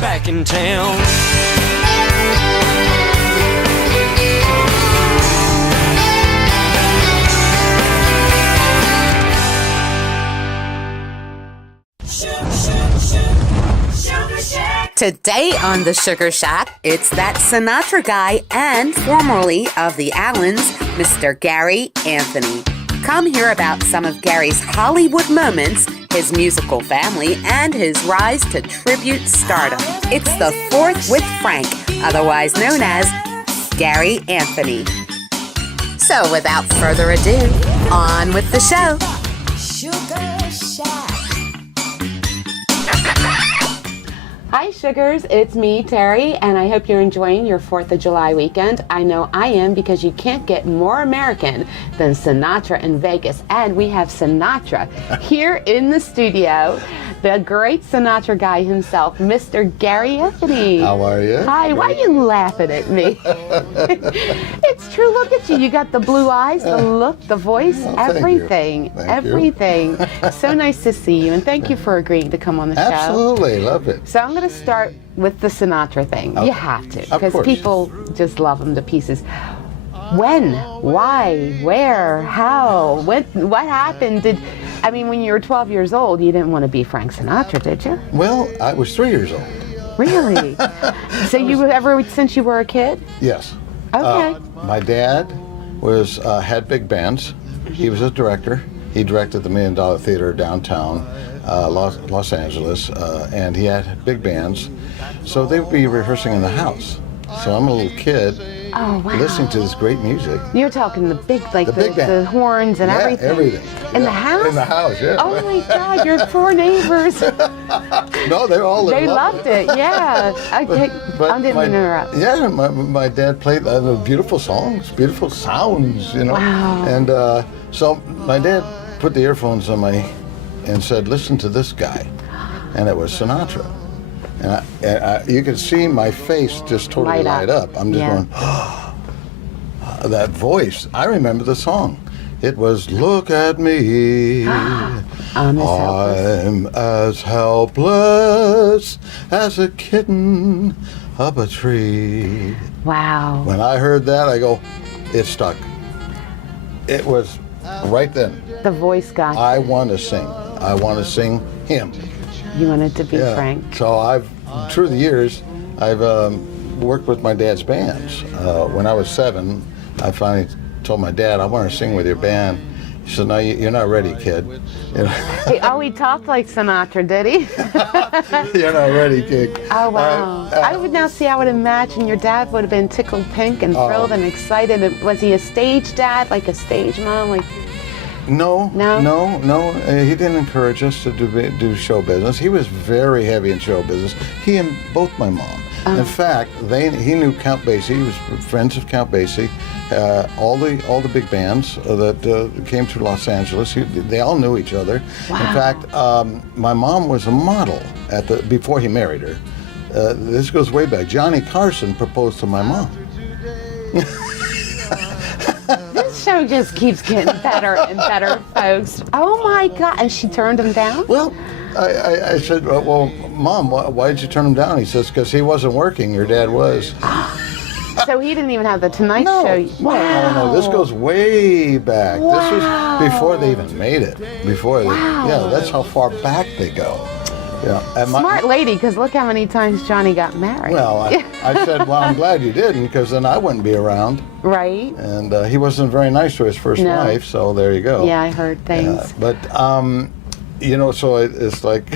back in town. Today on the Sugar Shack, it's that Sinatra guy and formerly of the Allens, Mr. Gary Anthony. Come hear about some of Gary's Hollywood moments, his musical family, and his rise to tribute stardom. It's the Fourth with Frank, otherwise known as Gary Anthony. So without further ado, on with the show. Sugar Shack. Hi Sugars, it's me, Terri, and I hope you're enjoying your 4th of July weekend. I know I am, because you can't get more American than Sinatra in Vegas, and we have Sinatra here in the studio, the great Sinatra guy himself, Mr. Gary Anthony. How are you? Hi, why are you laughing at me? It's true, look at you. You got the blue eyes, the look, the voice, everything. Everything. So nice to see you, and thank you for agreeing to come on the show. Absolutely, love it. So I'm going to start with the Sinatra thing. Okay. You have to, because people just love him to pieces. When? Why? Where? How? When? What happened? When you were 12 years old, you didn't want to be Frank Sinatra, did you? Well, I was 3 years old. Really? So you ever since you were a kid? Yes. Okay. My dad had big bands. He was a director. He directed the $1 Million Theater downtown, Los Angeles, and he had big bands. So they would be rehearsing in the house. So I'm a little kid listening to this great music. You're talking the big, the horns and everything. Everything. In the house? In the house, yeah. Oh my God, your poor neighbors. No, they all loved it. Yeah. I didn't interrupt. Yeah, my dad played beautiful songs, beautiful sounds, Wow. And so my dad put the earphones on and said, "Listen to this guy," and it was Sinatra. And you could see my face just totally light up. I'm just going, oh, that voice. I remember the song. It was, "Look at me, I'm as helpless as a kitten up a tree." Wow. When I heard that, I go, it stuck. It was right then. The voice got you. I want to sing. I want to sing him. You wanted to be Frank. So through the years, I've worked with my dad's bands. When I was 7, I finally told my dad, "I want to sing with your band." He said, "No, you're not ready, kid." He talked like Sinatra, did he? You're not ready, kid. Oh, wow. I would imagine your dad would have been tickled pink and thrilled and excited. Was he a stage dad, like a stage mom? No. He didn't encourage us to do show business. He was very heavy in show business. He and both my mom. In fact, he knew Count Basie. He was friends of Count Basie. All the big bands that came to Los Angeles, they all knew each other. Wow. In fact, my mom was a model before he married her. This goes way back. Johnny Carson proposed to my mom. This show just keeps getting better and better, folks. Oh my God! And she turned him down? Well, I said, "Well, Mom, why did you turn him down?" He says, "Because he wasn't working. Your dad was." So he didn't even have the Tonight Show. Wow. No, this goes way back. Wow. This was before they even made it. That's how far back they go. Yeah. And Smart lady, because look how many times Johnny got married. Well, I said, "Well, I'm glad you didn't, because then I wouldn't be around." Right. And he wasn't very nice to his first wife, so there you go. Yeah, I heard things. But so it's like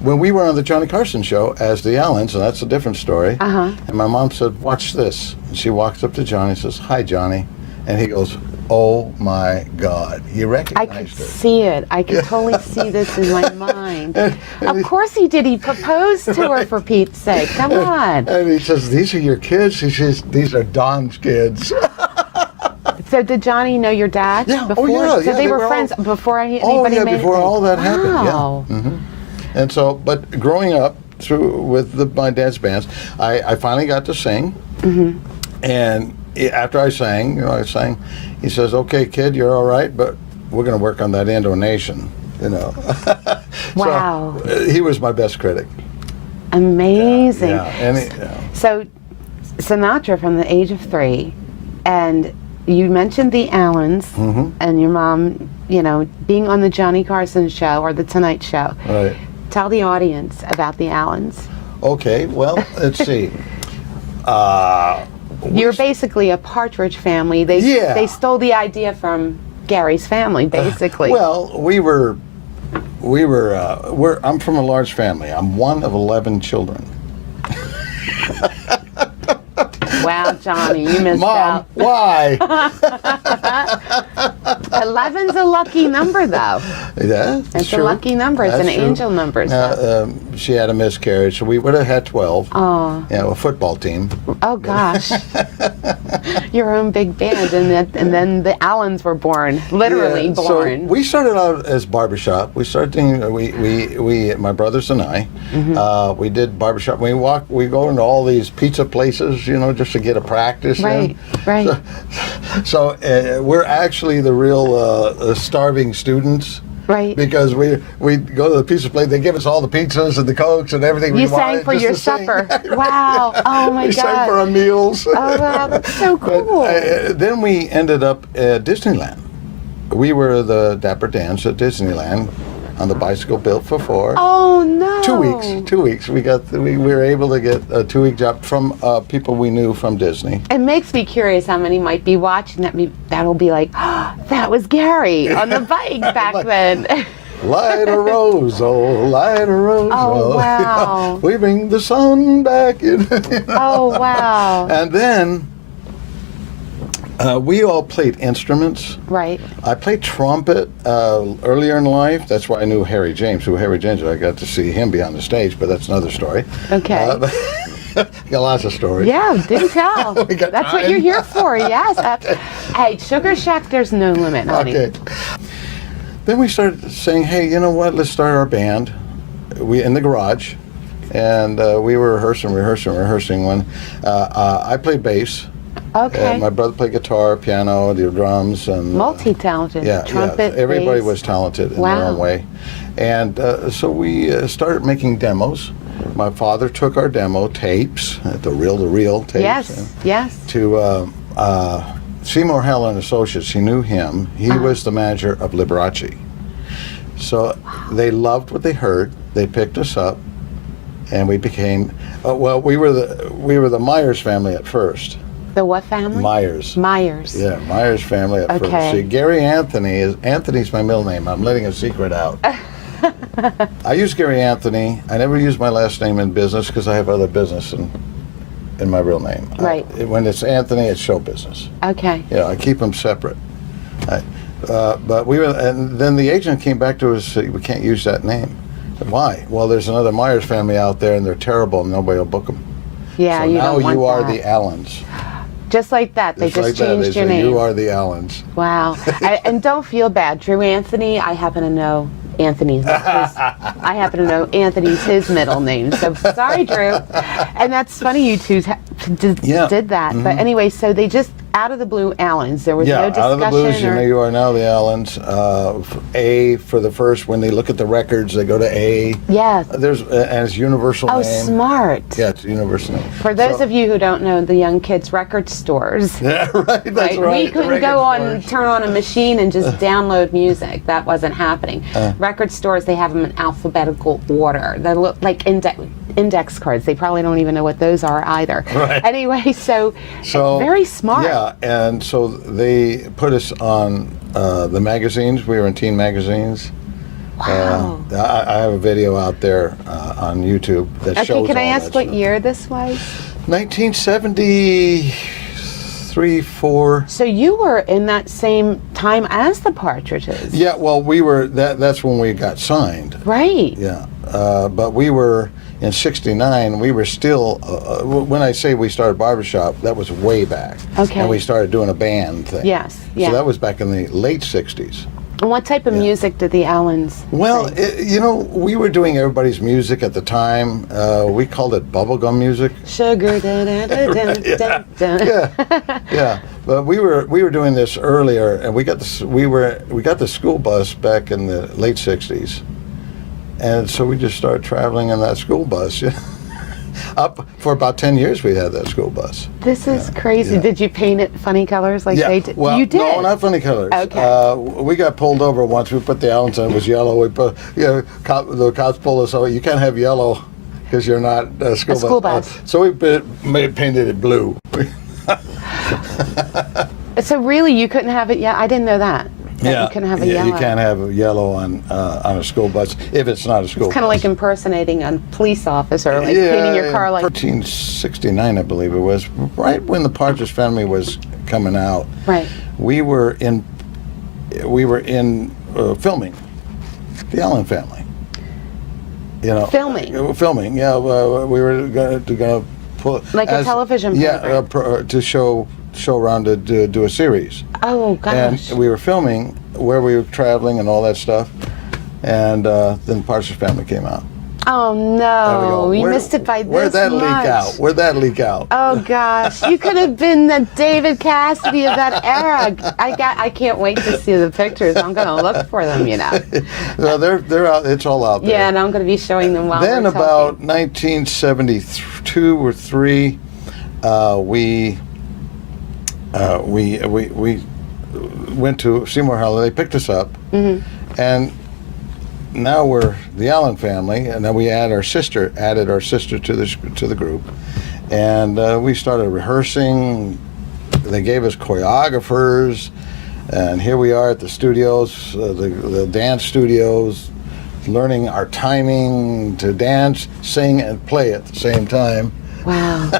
when we were on the Johnny Carson show as the Allens, and that's a different story. And my mom said, "Watch this." And she walks up to Johnny and says, "Hi, Johnny," and he goes, "Oh my God!" He recognized I could her. see it. I could totally see this in my mind. Of course he did. He proposed to her, for Pete's sake. Come on. And he says, "These are your kids?" He says, "These are Don's kids." So did Johnny know your dad? Yeah. Before? Oh, yeah. So they were friends before anybody made it? Before all that happened. Wow. Yeah. Mm-hmm. And so, but growing up with my dad's bands, I finally got to sing. Mm-hmm. And after I sang, he says, "Okay, kid, you're all right, but we're going to work on that intonation." Wow. So he was my best critic. Amazing. Yeah. So Sinatra from the age of 3, and you mentioned the Allens and your mom, being on the Johnny Carson show or the Tonight Show. Right. Tell the audience about the Allens. Okay, well, let's see. You're basically a Partridge family. They stole the idea from Gary's family, basically. Well, I'm from a large family. I'm one of 11 children. Wow, Johnny, you missed Mom, out. why? 11's a lucky number, though. Yeah, It's a lucky number. It's an angel number. So. She had a miscarriage, so we would have had 12. Oh. A football team. Oh gosh. Your own big band, and then the Allens were born, literally born. So we started out as barbershop. We started doing, we my brothers and I, we did barbershop. We go into all these pizza places, just to get a practice. Right, right. So we're actually the real starving students. Right. Because we go to the pizza place, they give us all the pizzas and the Cokes and everything you we wanted. You sang for your supper. Wow. Oh my God. We sang for our meals. Oh wow, that's so cool. But, then we ended up at Disneyland. We were the Dapper Dans at Disneyland on the bicycle built for 4. Oh no. 2 weeks. We were able to get a 2-week job from people we knew from Disney. It makes me curious how many might be watching that'll be like, oh, that was Gary on the bike back then. Light a rose, oh, light a rose. Oh wow. We bring the sun back. Oh wow. And then we all played instruments. Right. I played trumpet earlier in life. That's why I knew Harry James. I got to see him be on the stage, but that's another story. Okay. Got lots of stories. Yeah, do tell. That's time. what you're here for, yes. Hey, Sugar Shack, there's no limit, honey. Okay. Then we started saying, hey, you know what? Let's start our band. We in the garage, and we were rehearsing one. I played bass. Okay. My brother played guitar, piano, the drums, and multi-talented. Trumpet. Everybody bass. was talented in their own way, and so we started making demos. My father took our demo tapes, the reel tapes. Yes. To Seymour Hell and Associates. He knew him. He was the manager of Liberace. So they loved what they heard. They picked us up, and we became. We were the Myers family at first. The what family? Myers. Yeah, Myers family at first. See, Gary Anthony's my middle name. I'm letting a secret out. I use Gary Anthony. I never use my last name in business because I have other business in my real name. Right. When it's Anthony, it's show business. Okay. Yeah, I keep them separate. But and then the agent came back to us and said, we can't use that name. Why? Well, there's another Myers family out there and they're terrible and nobody will book them. Yeah, so you now don't want you are that. the Allens. Just like that, they just changed your name. You are the Allens. Wow. And don't feel bad. Drew Anthony, I happen to know Anthony's. I happen to know Anthony's his middle name. So sorry, Drew. And that's funny you two did that. But anyway, so they just, out of the blue, Allens. There was no discussion. Out of the blues, you are now the Allens. A for the first, when they look at the records, they go to A. Yes. There's and it's universal name. Oh, smart. Yeah, it's universal name. For those of you who don't know, the young kids, record stores. Yeah, right. That's right. We couldn't go turn on a machine and just download music. That wasn't happening. Record stores, they have them in alphabetical order. They look like index cards. They probably don't even know what those are either. Right. Anyway, so very smart. Yeah, and so they put us on the magazines. We were in teen magazines. Wow. I have a video out there on YouTube that shows all that. Can I ask what year this was? 1973, 4. So you were in that same time as the Partridges. Yeah, well, we were. That's when we got signed. Right. Yeah, but we were in '69. We were still. When I say we started barbershop, that was way back. Okay. And we started doing a band thing. Yes. Yeah. So that was back in the late '60s. And what type of music did the Allens Well, sing? we were doing everybody's music at the time. We called it bubblegum music. Sugar, da da da da da da. Yeah. But we were doing this earlier, and we got the school bus back in the late '60s, and so we just started traveling in that school bus. Up for about 10 years, we had that school bus. This is crazy. Did you paint it funny colors like they did? Well, you did? No, not funny colors. Okay. We got pulled over once. We put the Allens on. It was yellow. We put, the cops pulled us over. You can't have yellow because you're not a school bus. Bus. So we painted it blue. So really, you couldn't have it yet? I didn't know that. You couldn't have a yellow. You can't have a yellow on a school bus if it's not a school bus. Kind of like impersonating a police officer, like painting your car like. 1969, I believe it was, right when the Partridge Family was coming out. Right. We were in filming the Allen Family. Filming. Yeah, we were going to put like a television program. Yeah, to show around to do a series. Oh gosh. And we were filming where we were traveling and all that stuff, and then Partridge Family came out. Oh no, we missed it by this much. Where'd that leak out? Oh gosh, you could have been the David Cassidy of that era. I can't wait to see the pictures. I'm going to look for them, No, they're out. It's all out there. Yeah, and I'm going to be showing them while then we're about talking. 1972 or 3, we went to Seymour Holiday. They picked us up, and now we're the Allen family, and then we added our sister to the group, and we started rehearsing. They gave us choreographers, and here we are at the studios, the dance studios, learning our timing to dance, sing, and play at the same time. Wow.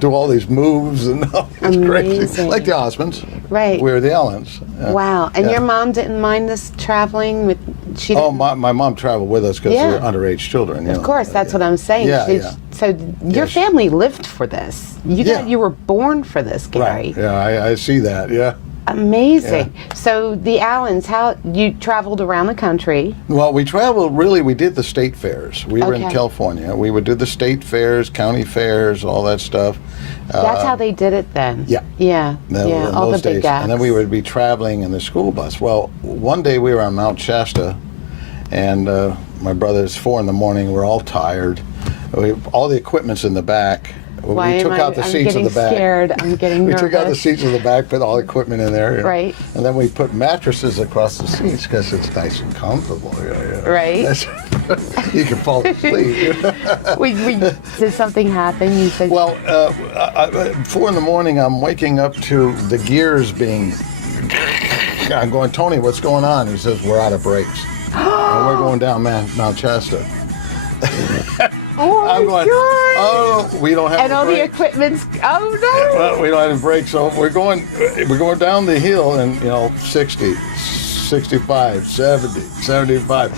Do all these moves and all this crazy. Like the Osmonds. Right. We were the Allens. Wow. And your mom didn't mind this traveling with? My mom traveled with us because we were underage children. Of course, that's what I'm saying. So your family lived for this. You were born for this, Gary. Right. Yeah, I see that. Yeah. Amazing. Yeah. So the Allens, how you traveled around the country? Well, we traveled, we did the state fairs. We were in California. We would do the state fairs, county fairs, all that stuff. That's how they did it then? Yeah. Yeah, all the big acts. And then we would be traveling in the school bus. Well, one day we were on Mount Shasta, and my brother's 4 in the morning. We're all tired. All the equipment's in the back. We took out the seats in the back. I'm getting nervous. We took out the seats in the back, put all the equipment in there. Right. And then we put mattresses across the seats because it's nice and comfortable. Right. You can fall asleep. Did something happen? You said. Well, 4 in the morning, I'm waking up to the gears being. I'm going, Tony, what's going on? He says, we're out of brakes. And we're going down Mount Shasta. Oh my God! Oh, we don't have. And all brakes. The equipment's. Oh no! Well, we don't have any brakes, so we're going down the hill, and 60, 65, 70, 75.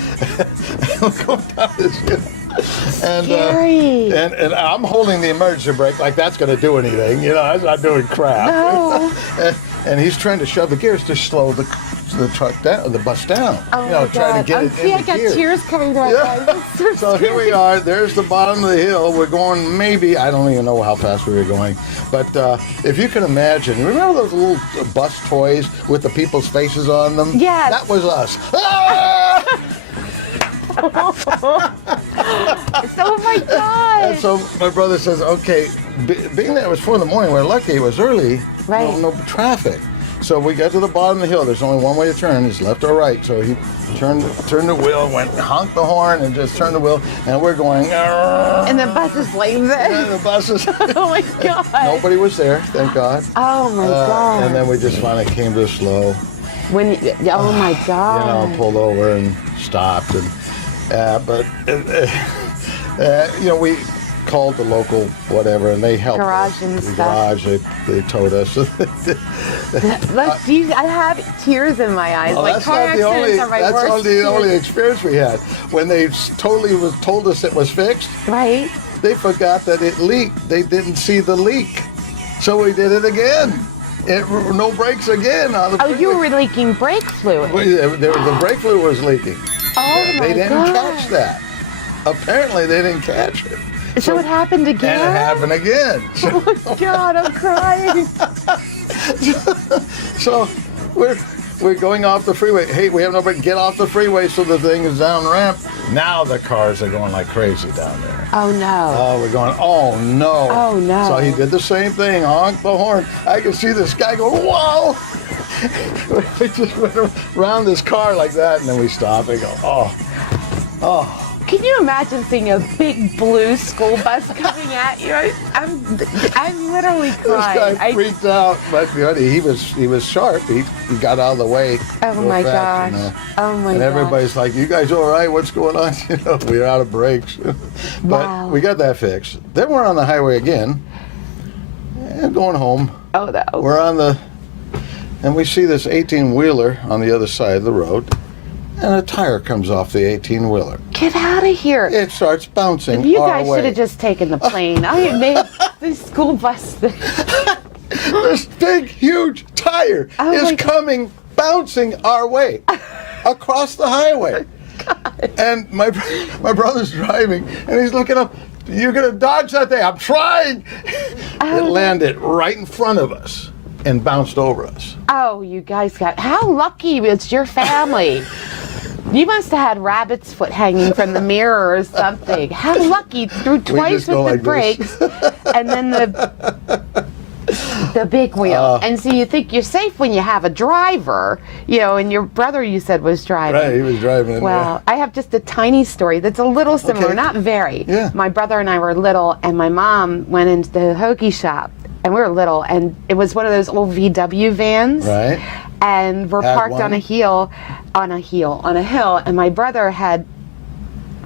We're going down this hill. And, and I'm holding the emergency brake like that's going to do anything. I'm not doing crap. No. and he's trying to shove the gears to slow the truck down, the bus down. Oh my trying to get it into I got gear. tears coming to my eyes. So here we are. There's the bottom of the hill. We're going maybe, I don't even know how fast we were going. But if you can imagine, remember those little bus toys with the people's faces on them? Yes. That was us. Ah! Oh my God. And so my brother says, okay, being that it was 4 in the morning, we're lucky it was early. Right. No traffic. So we got to the bottom of the hill. There's only one way to turn. It's left or right. So he turned the wheel, honked the horn, and just turned the wheel. And we're going. And the bus is like this. And the bus is. Oh my God. Nobody was there, thank God. Oh my God. And then we just finally came to a slow. Oh my God. Pulled over and stopped, and we called the local whatever, and they helped garage and stuff. They towed us. Look, I have tears in my eyes. Well, car accidents are my worst. That's the only experience we had. When they told us it was fixed, right? They forgot that it leaked. They didn't see the leak, so we did it again. No brakes again on the freeway. You were leaking brake fluid. The brake fluid was leaking. Oh my God. They didn't catch that. Apparently, they didn't catch it. So it happened again? And it happened again. Oh my God, I'm crying. So we're going off the freeway. Hey, we have nobody. Get off the freeway so the thing is down ramp. Now the cars are going like crazy down there. Oh, no. Oh, we're going, oh, no. Oh, no. So he did the same thing, honked the horn. I could see this guy go, whoa. We just went around this car like that, and then we stopped and go, oh. Can you imagine seeing a big blue school bus coming at you? I'm literally crying. This guy freaked out, but he was sharp. He got out of the way. Oh my gosh! Oh my gosh! And everybody's like, "You guys all right? What's going on?" You know, we're out of brakes. But we got that fixed. Then we're on the highway again, and going home. Oh no! We're on and we see this 18-wheeler on the other side of the road. And a tire comes off the 18-wheeler. Get out of here. It starts bouncing You our guys way. should have just taken the plane. I made the school bus thing. This big, huge tire is coming, bouncing our way across the highway. God. And my brother's driving, and he's looking up. You're going to dodge that thing. I'm trying. It landed right in front of us and bounced over us. Oh, you guys how lucky it's your family. You must have had rabbit's foot hanging from the mirror or something. How lucky, through twice with the brakes, and then the big wheel. And so you think you're safe when you have a driver, and your brother, you said, was driving. Right, he was driving. Well, I have just a tiny story that's a little similar, Okay. not very. Yeah. My brother and I were little, and my mom went into the hoagie shop, and we were little, and it was one of those old VW vans. Right. And we're parked on a hill, and my brother had,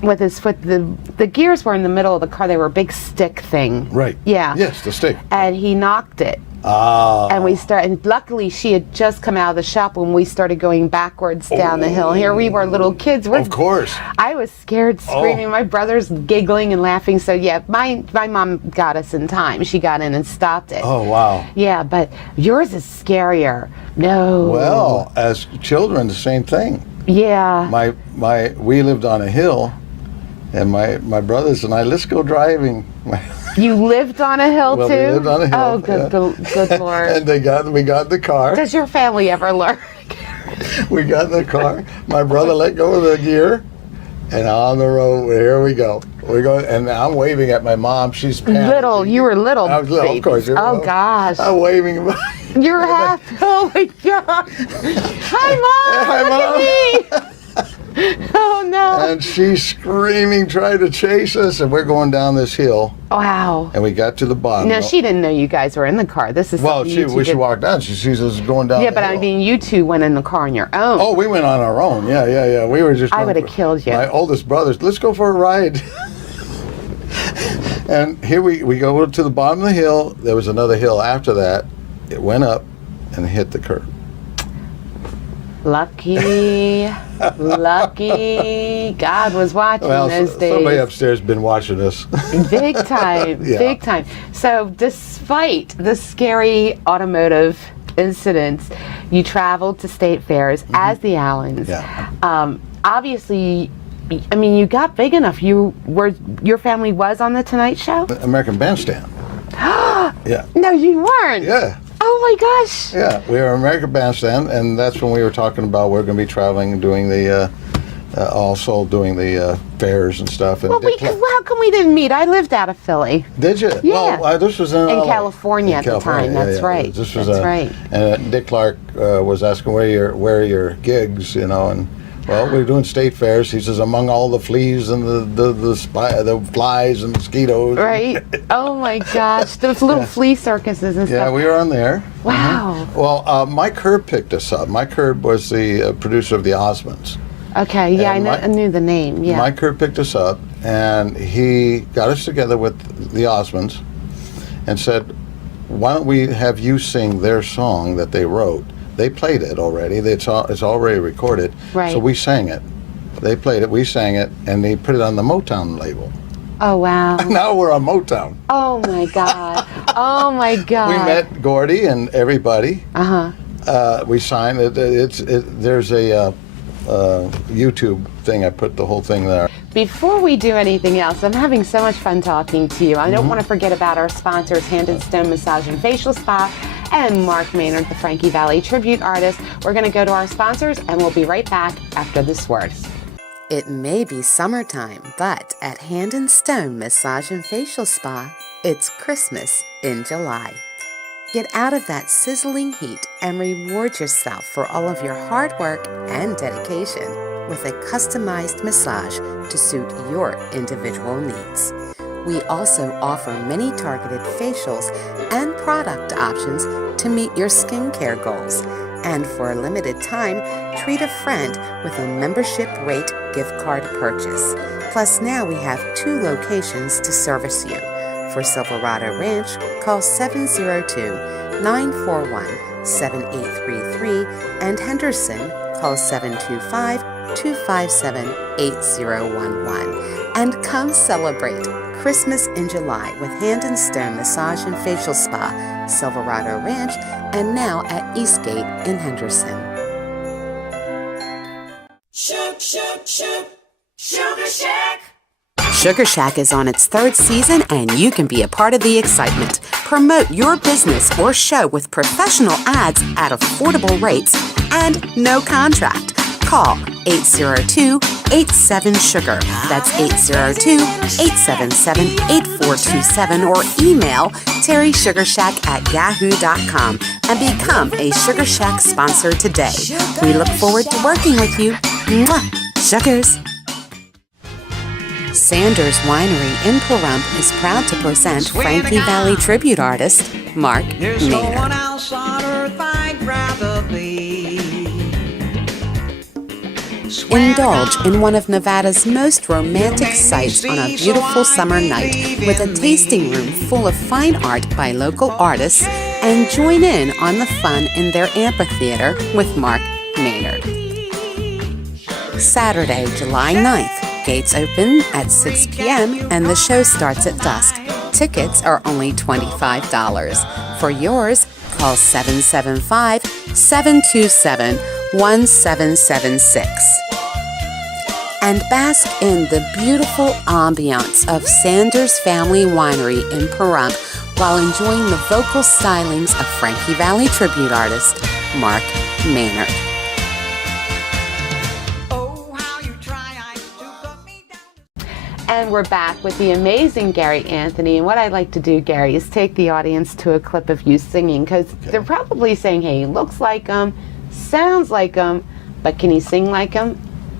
with his foot, the gears were in the middle of the car. They were a big stick thing. Right. Yeah. Yes, the stick. And he knocked it. Ah. And luckily she had just come out of the shop when we started going backwards down the hill. Here we were, little kids. Of course. I was scared, screaming. My brother's giggling and laughing. So yeah, my mom got us in time. She got in and stopped it. Oh, wow. Yeah, but yours is scarier. No. Well, as children, the same thing. Yeah. We lived on a hill, and my brothers and I, let's go driving. You lived on a hill Well, too? we lived on a hill. Oh, good Lord. And we got in the car. Does your family ever learn? We got in the car. My brother let go of the gear, and on the road, here we go. We're going, and I'm waving at my mom. She's panicking. Little, you were little. I was little, of course. Oh gosh. I'm waving. You're happy. Oh my God. Hi, Mom. Hi, Mom. Look at me. Oh no. And she's screaming, trying to chase us, and we're going down this hill. Wow. And we got to the bottom. No, she didn't know you guys were in the car. This is Well, something she walked down. She sees us going down. Yeah, the but hill. I mean, you two went in the car on your own. Oh, we went on our own. Yeah. We were just. I would have killed you. My oldest brothers, let's go for a ride. And here we go to the bottom of the hill. There was another hill after that. It went up and hit the curb. Lucky. God was watching those days. Somebody upstairs been watching us. Big time, Yeah. big time. So despite the scary automotive incidents, you traveled to state fairs as the Allens. Yeah. Obviously, I mean, you got big enough. Your family was on the Tonight Show? American Bandstand. Yeah. No, you weren't. Yeah. Oh my gosh. Yeah, we were American Bandstand, and that's when we were talking about we're going to be traveling and doing the, also doing the fairs and stuff. And Well, how come we didn't meet? I lived out of Philly. Did you? Yeah. Well, this was in LA. California at the time. yeah, That's yeah. right. This was That's right. And Dick Clark was asking where are your gigs, and well, we're doing state fairs. He says among all the fleas and the flies and mosquitoes. Right. Oh my gosh, those little flea circuses and Yeah, stuff. we were on there. Wow. Well, Mike Herb picked us up. Mike Herb was the producer of the Osmonds. Okay. Yeah, And I knew the name. Yeah. Mike Herb picked us up, and he got us together with the Osmonds and said, why don't we have you sing their song that they wrote? They played it already. It's already recorded. Right. So we sang it. They played it, we sang it, and they put it on the Motown label. Oh wow. Now we're on Motown. Oh my God. Oh my God. We met Gordy and everybody. Uh-huh. We signed it. There's a YouTube thing. I put the whole thing there. Before we do anything else, I'm having so much fun talking to you. I don't want to forget about our sponsors, Hand and Stone Massage and Facial Spa and Mark Maynard, the Frankie Valli tribute artist. We're going to go to our sponsors, and we'll be right back after this word. It may be summertime, but at Hand and Stone Massage and Facial Spa, it's Christmas in July. Get out of that sizzling heat and reward yourself for all of your hard work and dedication with a customized massage to suit your individual needs. We also offer many targeted facials and product options to meet your skincare goals. And for a limited time, treat a friend with a membership rate gift card purchase. Plus now we have 2 locations to service you. For Silverado Ranch, call 702-941-7833, and Henderson, call 725-257-8011. And come celebrate Christmas in July with Hand and Stone Massage and Facial Spa, Silverado Ranch, and now at Eastgate in Henderson. Sugar Shack. Sugar Shack is on its 3rd season, and you can be a part of the excitement. Promote your business or show with professional ads at affordable rates and no contract. Call 802-87-SUGAR. That's 802-877-8427, or email terrysugarshack@yahoo.com and become a Sugar Shack sponsor today. We look forward to working with you. Mwah! Sugars! Sanders Winery in Pahrump is proud to present Frankie Valli tribute artist Mark Maynard. Indulge in one of Nevada's most romantic sights on a beautiful summer night with a tasting room full of fine art by local artists, and join in on the fun in their amphitheater with Mark Maynard. Saturday, July 9th. Gates open at 6 p.m. and the show starts at dusk. Tickets are only $25. For yours, call 775-727-1776. And bask in the beautiful ambiance of Sanders Family Winery in Pahrump while enjoying the vocal stylings of Frankie Valli tribute artist Mark Maynard. And we're back with the amazing Gary Anthony. And what I like to do, Gary, is take the audience to a clip of you singing, because they're probably saying, hey, he looks like him, sounds like him, but can he sing like him?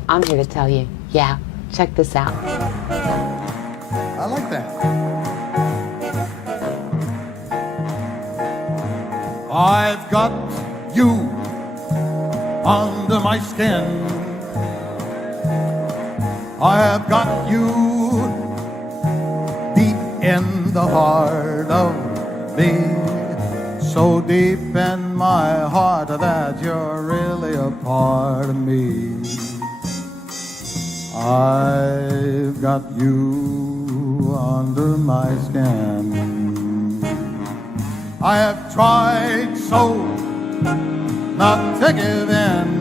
I'm here to tell you, yeah, check this out. I like that. I've got you under my skin. I have got you deep in the heart of me, so deep in my heart that you're really a part of me. I've got you under my skin. I have tried so not to give in,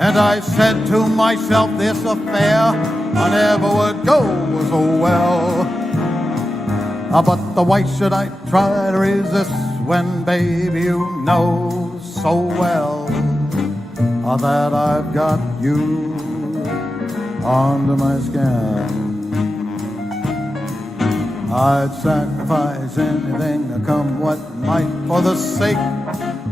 and I said to myself this affair never would go so well. But why should I try to resist when, baby, you know so well that I've got you under my skin. I'd sacrifice anything, come what might, for the sake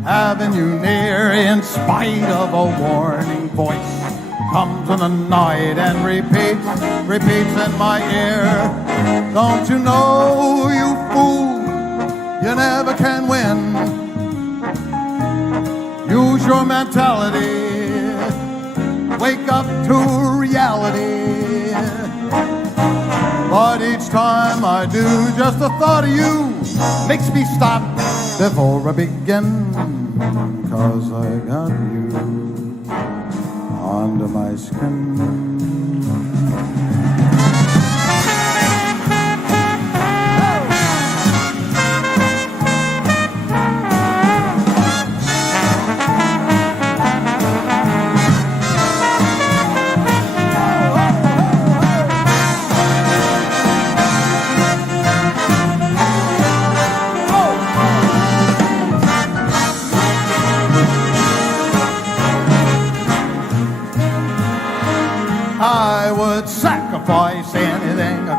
having you near, in spite of a warning voice comes in the night and repeats in my ear. Don't you know, you fool, you never can win. Use your mentality, wake up to reality. But each time I do, just the thought of you makes me stop before I begin, 'cause I got you under my skin.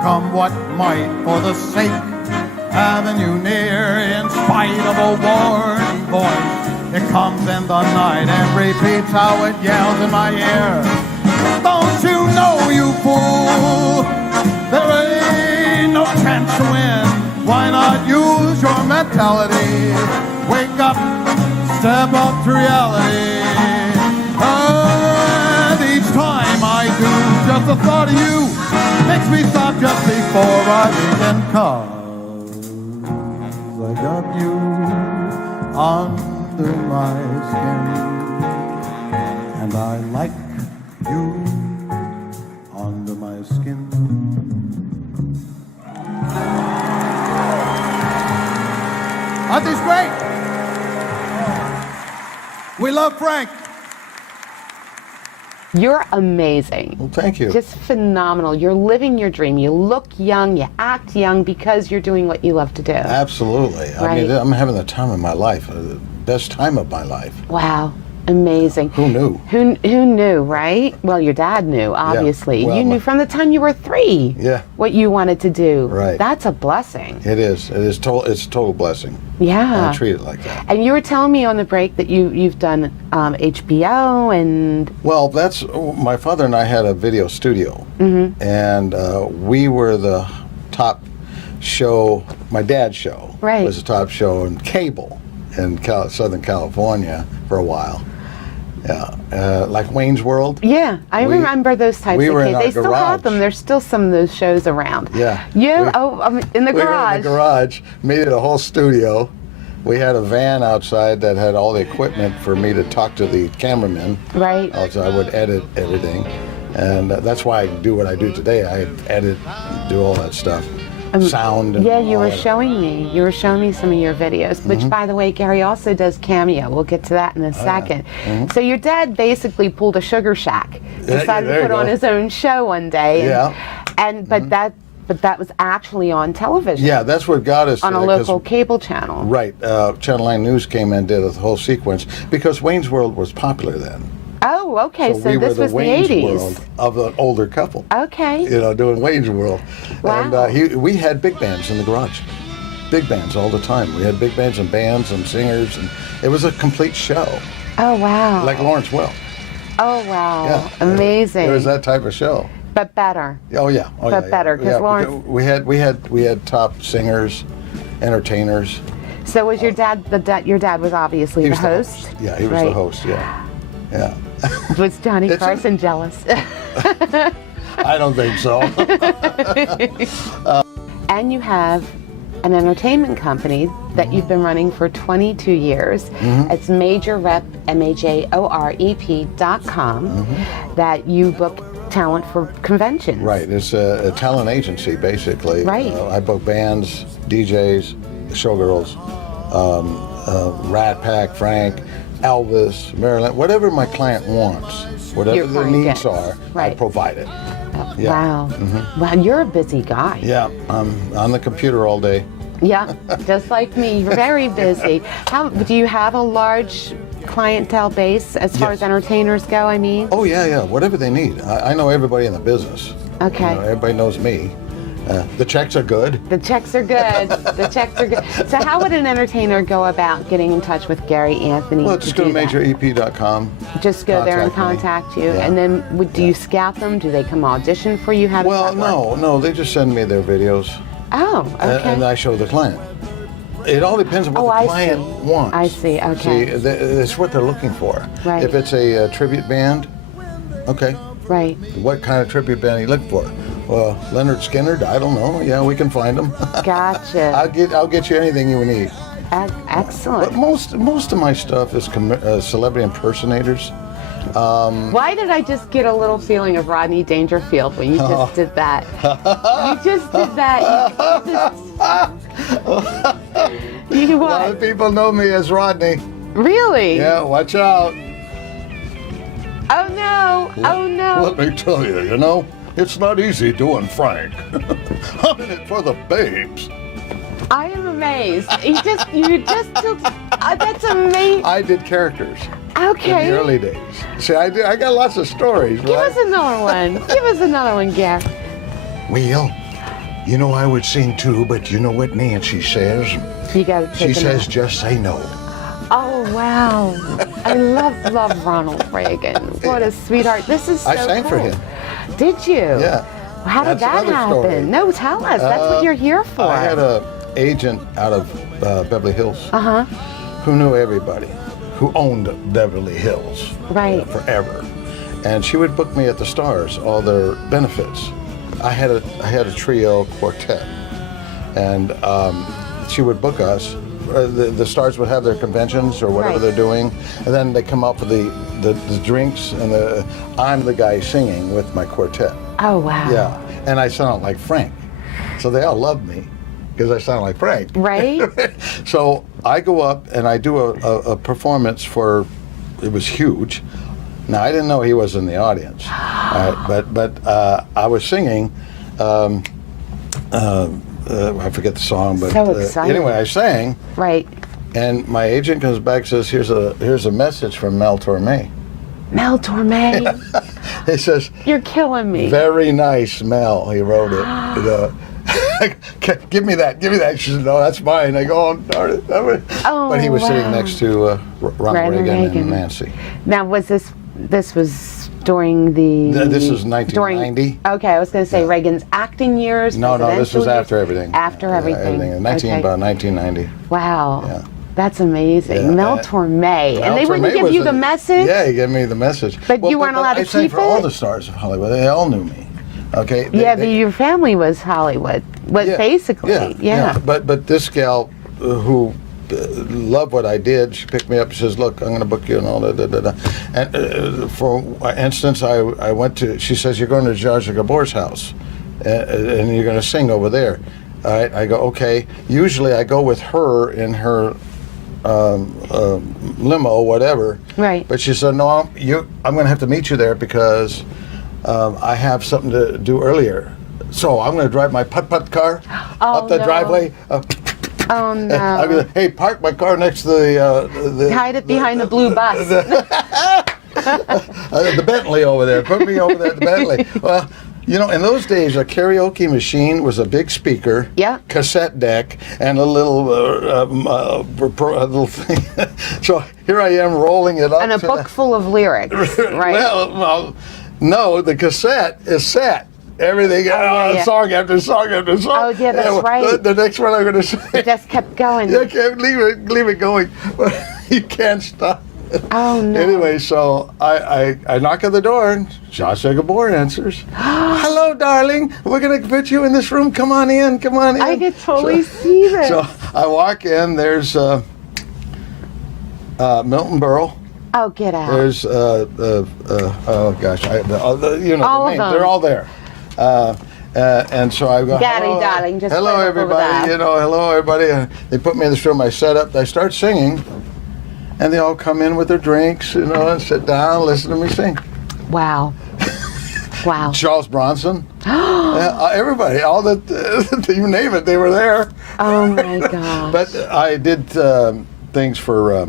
come what might, for the sake having you near, in spite of a warning voice. It comes in the night and repeats how it yells in my ear. Don't you know, you fool, there ain't no chance to win. Why not use your mentality? Wake up, step up to reality. And each time I do, just the thought of you makes me stop just before I begin. 'Cause I got you under my skin, and I like you under my skin. Aren't these great? We love Frank. You're amazing. Well, thank you. Just phenomenal. You're living your dream. You look young, you act young because you're doing what you love to do. Absolutely. I mean, I'm having the time of my life, the best time of my life. Wow. Amazing. Who knew? Who knew, right? Well, your dad knew, obviously. Yeah, well, you knew from the time you were 3 what you wanted to do. Right. That's a blessing. It is. It's a total blessing. Yeah. I treat it like that. And you were telling me on the break that you've done HBO and... Well, my father and I had a video studio. Mm-hmm. And we were the top show, my dad's show. Right. Was the top show in cable in Southern California for a while. Yeah, like Wayne's World. Yeah, I remember those types we of were kids. in They still garage. have them. There's still some of those shows around. Yeah. In the garage. We were in the garage, made it a whole studio. We had a van outside that had all the equipment for me to talk to the cameramen. Right. Also, I would edit everything. And that's why I do what I do today. I edit, do all that stuff. Sound. And you were showing me. You were showing me some of your videos, which, by the way, Gary also does Cameo. We'll get to that in a second. Yeah. So your dad basically pulled a Sugar Shack, decided to put on his own show one day. But that was actually on television. Yeah, that's what got us on a local cable channel. Right. Channel 9 News came in and did a whole sequence because Wayne's World was popular then. Oh, okay. So we this were was Wayne's the 80s. World of an older couple. Okay. Doing Wayne's World. Wow. And we had big bands in the garage. Big bands all the time. We had big bands and singers, and it was a complete show. Oh, wow. Like Lawrence Welk. Oh, wow. Yeah. Amazing. It was that type of show. But better. Oh yeah. Better, because Lawrence. We had top singers, entertainers. So was your dad your dad was obviously the host? Yeah, he was the host. Yeah. Yeah. Was Johnny Carson jealous? I don't think so. And you have an entertainment company that you've been running for 22 years. Mm-hmm. It's MajorRep, MAJOREP.com, that you book talent for conventions. Right. It's a talent agency, basically. Right. I book bands, DJs, showgirls, Rat Pack, Frank, Elvis, Marilyn, whatever my client wants, whatever their needs are, I provide it. Yeah. Wow. Mm-hmm. Wow, you're a busy guy. Yeah, I'm on the computer all day. Yeah, just like me. You're very busy. Do you have a large clientele base as far as entertainers go, I mean? Oh, yeah. Whatever they need. I know everybody in the business. Okay. Everybody knows me. The checks are good. The checks are good. The checks are good. So how would an entertainer go about getting in touch with Gary Anthony? Well, just go to MajorEP.com. Just go there and contact you. Yeah. And then do you scout them? Do they come audition for you? How does that work? No. They just send me their videos. Oh, okay. And I show the client. It all depends on what the client wants. I see, okay. See, it's what they're looking for. Right. If it's a tribute band, okay. Right. What kind of tribute band are you looking for? Well, Leonard Skinner, I don't know. Yeah, we can find them. Gotcha. I'll get you anything you need. Excellent. But most of my stuff is celebrity impersonators. Why did I just get a little feeling of Rodney Dangerfield when you just did that? You just did that. A lot of people know me as Rodney. Really? Yeah, watch out. Oh no, oh no. Let me tell you, it's not easy doing Frank. I'm in it for the babes. I am amazed. You just took, that's amazing. I did characters. Okay. In the early days. See, I got lots of stories. Give us another one. Give us another one, Gary. Wheel. You know, I would sing too, but you know what Nancy says? You got to take She him says, out. just say no. Oh, wow. I love Ronald Reagan. What a sweetheart. This is so I sang cool. for him. Did you? Yeah. How did That's that another happen? story. No, tell us. That's what you're here for. I had a agent out of Beverly Hills who knew everybody, who owned Beverly Hills Right. forever. And she would book me at the Stars, all their benefits. I had a trio quartet, and she would book us. The Stars would have their conventions or whatever Right. they're doing, and then they come up with the drinks, and I'm the guy singing with my quartet. Oh, wow. Yeah, and I sound like Frank, so they all love me because I sound like Frank. Right? So I go up and I do a performance for. It was huge. Now I didn't know he was in the audience, but I was singing. I forget the song, but So exciting. anyway, I sang, Right. and my agent comes back and says, "Here's a message from Mel Torme." Mel Torme. He says, You're killing me. "Very nice, Mel." He wrote it. You know. Give me that. She said, "No, that's mine." I go, "Oh, darn it." Oh, But he was sitting wow. next to Ronald Reagan and Nancy. Now, was this was during the... This is 1990. Okay, I was going to say Reagan's acting years. No, this was presidential years? after everything. After Yeah, everything. Okay. About 1990. Wow. Yeah. That's amazing. Yeah, Mel Torme. And they Mel wouldn't Torme give was you the message? Yeah, he gave me the message. But you weren't allowed to I sang keep for all it? the stars of Hollywood. They all knew me. Okay. But your family was Hollywood. Basically. Yeah. But this gal who loved what I did, she picked me up and says, "Look, I'm going to book you and all that." And for instance, I went to. She says, "You're going to Zsa Zsa Gabor's house, and you're going to sing over there." All right. I go, "Okay." Usually, I go with her in her limo, whatever. Right. But she said, "No, I'm going to have to meet you there because I have something to do earlier. So I'm going to drive my putt-putt car up the driveway." Oh, no. I'm gonna, "Hey, park my car next to the Hide it behind the blue bus. the Bentley over there. Put me over there at the Bentley." Well, you know, in those days, a karaoke machine was a big speaker, Yeah. cassette deck, and a little thing. So here I am rolling it up. And a to book full of lyrics, right? Well, no, the cassette is set. Everything, yeah. song after song after song. Oh, yeah, that's right. The next one I'm going to say. It just kept going. You can't leave it going. You can't stop. Oh, no. Anyway, so I knock at the door and Zsa Zsa Gabor answers. "Hello, darling. We're going to put you in this room. Come on in. Come on in." I could totally see this. So I walk in. There's Milton Berle. Oh, get out. There's oh gosh, you know All the of name. them. They're all there. And so I go, Daddy, "Hello, darling, just hello right over everybody." there. You know, "Hello everybody." And they put me in this room. I set up. I start singing, and they all come in with their drinks, you know, and sit down, listen to me sing. Wow. Wow. Charles Bronson, everybody, all the you name it, they were there. Oh, my gosh. But I did things for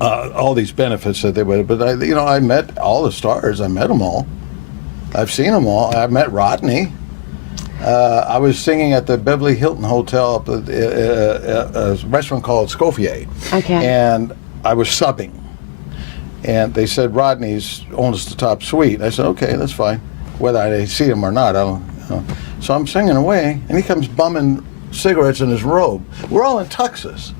all these benefits that they would. But I met all the stars. I met them all. I've seen them all. I met Rodney. I was singing at the Beverly Hilton Hotel up at a restaurant called Scoffier. Okay. And I was subbing. And they said, "Rodney's owns the top suite." I said, "Okay, that's fine. Whether I see him or not, I don't know." So I'm singing away, and he comes bumming cigarettes in his robe. We're all in tuxes.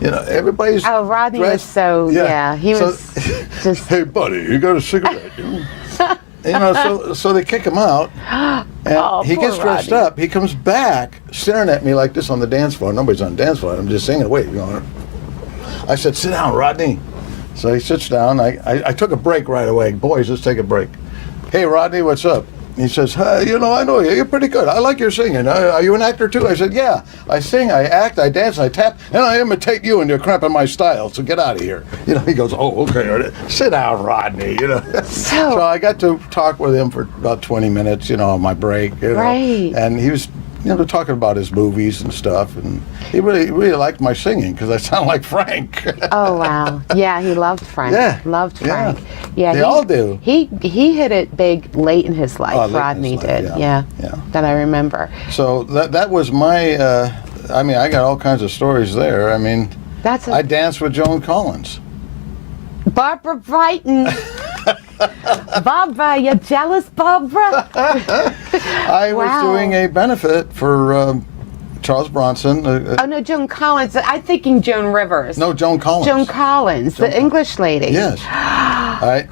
You know, everybody's Oh, Rodney was dressed- so, yeah, he was just... "Hey, buddy, you got a cigarette?" You know, so they kick him out, and Oh, he poor gets dressed Rodney. up. He comes back, staring at me like this on the dance floor. Nobody's on the dance floor. I'm just singing away. You know. I said, "Sit down, Rodney." So he sits down. I took a break right away. "Boys, let's take a break." "Hey, Rodney, what's up?" He says, "Hey, I know you. You're pretty good. I like your singing. Are you an actor too?" I said, "Yeah. I sing, I act, I dance, I tap, and I imitate you, and you're cramping my style. So get out of here." You know, he goes, "Oh, okay. Sit down, Rodney." You know. So I got to talk with him for about 20 minutes. You know, on my break. You know, Right. And he was talking about his movies and stuff, and he really liked my singing because I sound like Frank. Oh wow! Yeah, he loved Frank. Yeah, loved Frank. Yeah, they all do. He hit it big late in his life. Oh, late in Rodney his life, did. yeah. That I remember. So that was my. I mean, I got all kinds of stories there. I mean, I danced with Joan Collins. Barbara Brighton. Barbara, you jealous, Barbara? I was doing a benefit for Charles Bronson. Oh no, Joan Collins. I'm thinking Joan Rivers. No, Joan Collins. Joan Collins, the English lady. Yes.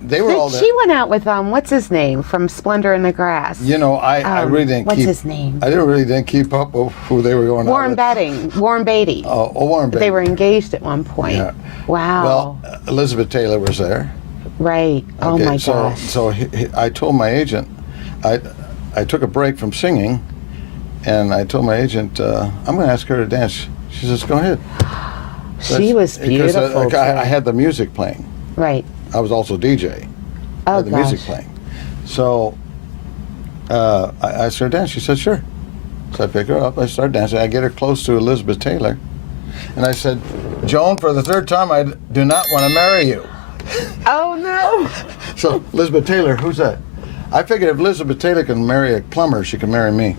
They were all there. She went out with what's his name from Splendor in the Grass. I really didn't what's his name? I didn't keep up with who they were going Warren out with. Warren Beatty. Oh, Warren Beatty. They were engaged at one point. Yeah. Wow. Well, Elizabeth Taylor was there. Right. Oh my gosh. So I told my agent, I took a break from singing, and I told my agent, I'm going to ask her to dance. She says, go ahead. She was beautiful. Because I had the music playing. Right. I was also DJ. I had the music playing. So I asked her to dance. She said, sure. So I pick her up. I start dancing. I get her close to Elizabeth Taylor. And I said, Joan, for the third time, I do not want to marry you. Oh, no. So Elizabeth Taylor, who's that? I figured if Elizabeth Taylor can marry a plumber, she can marry me.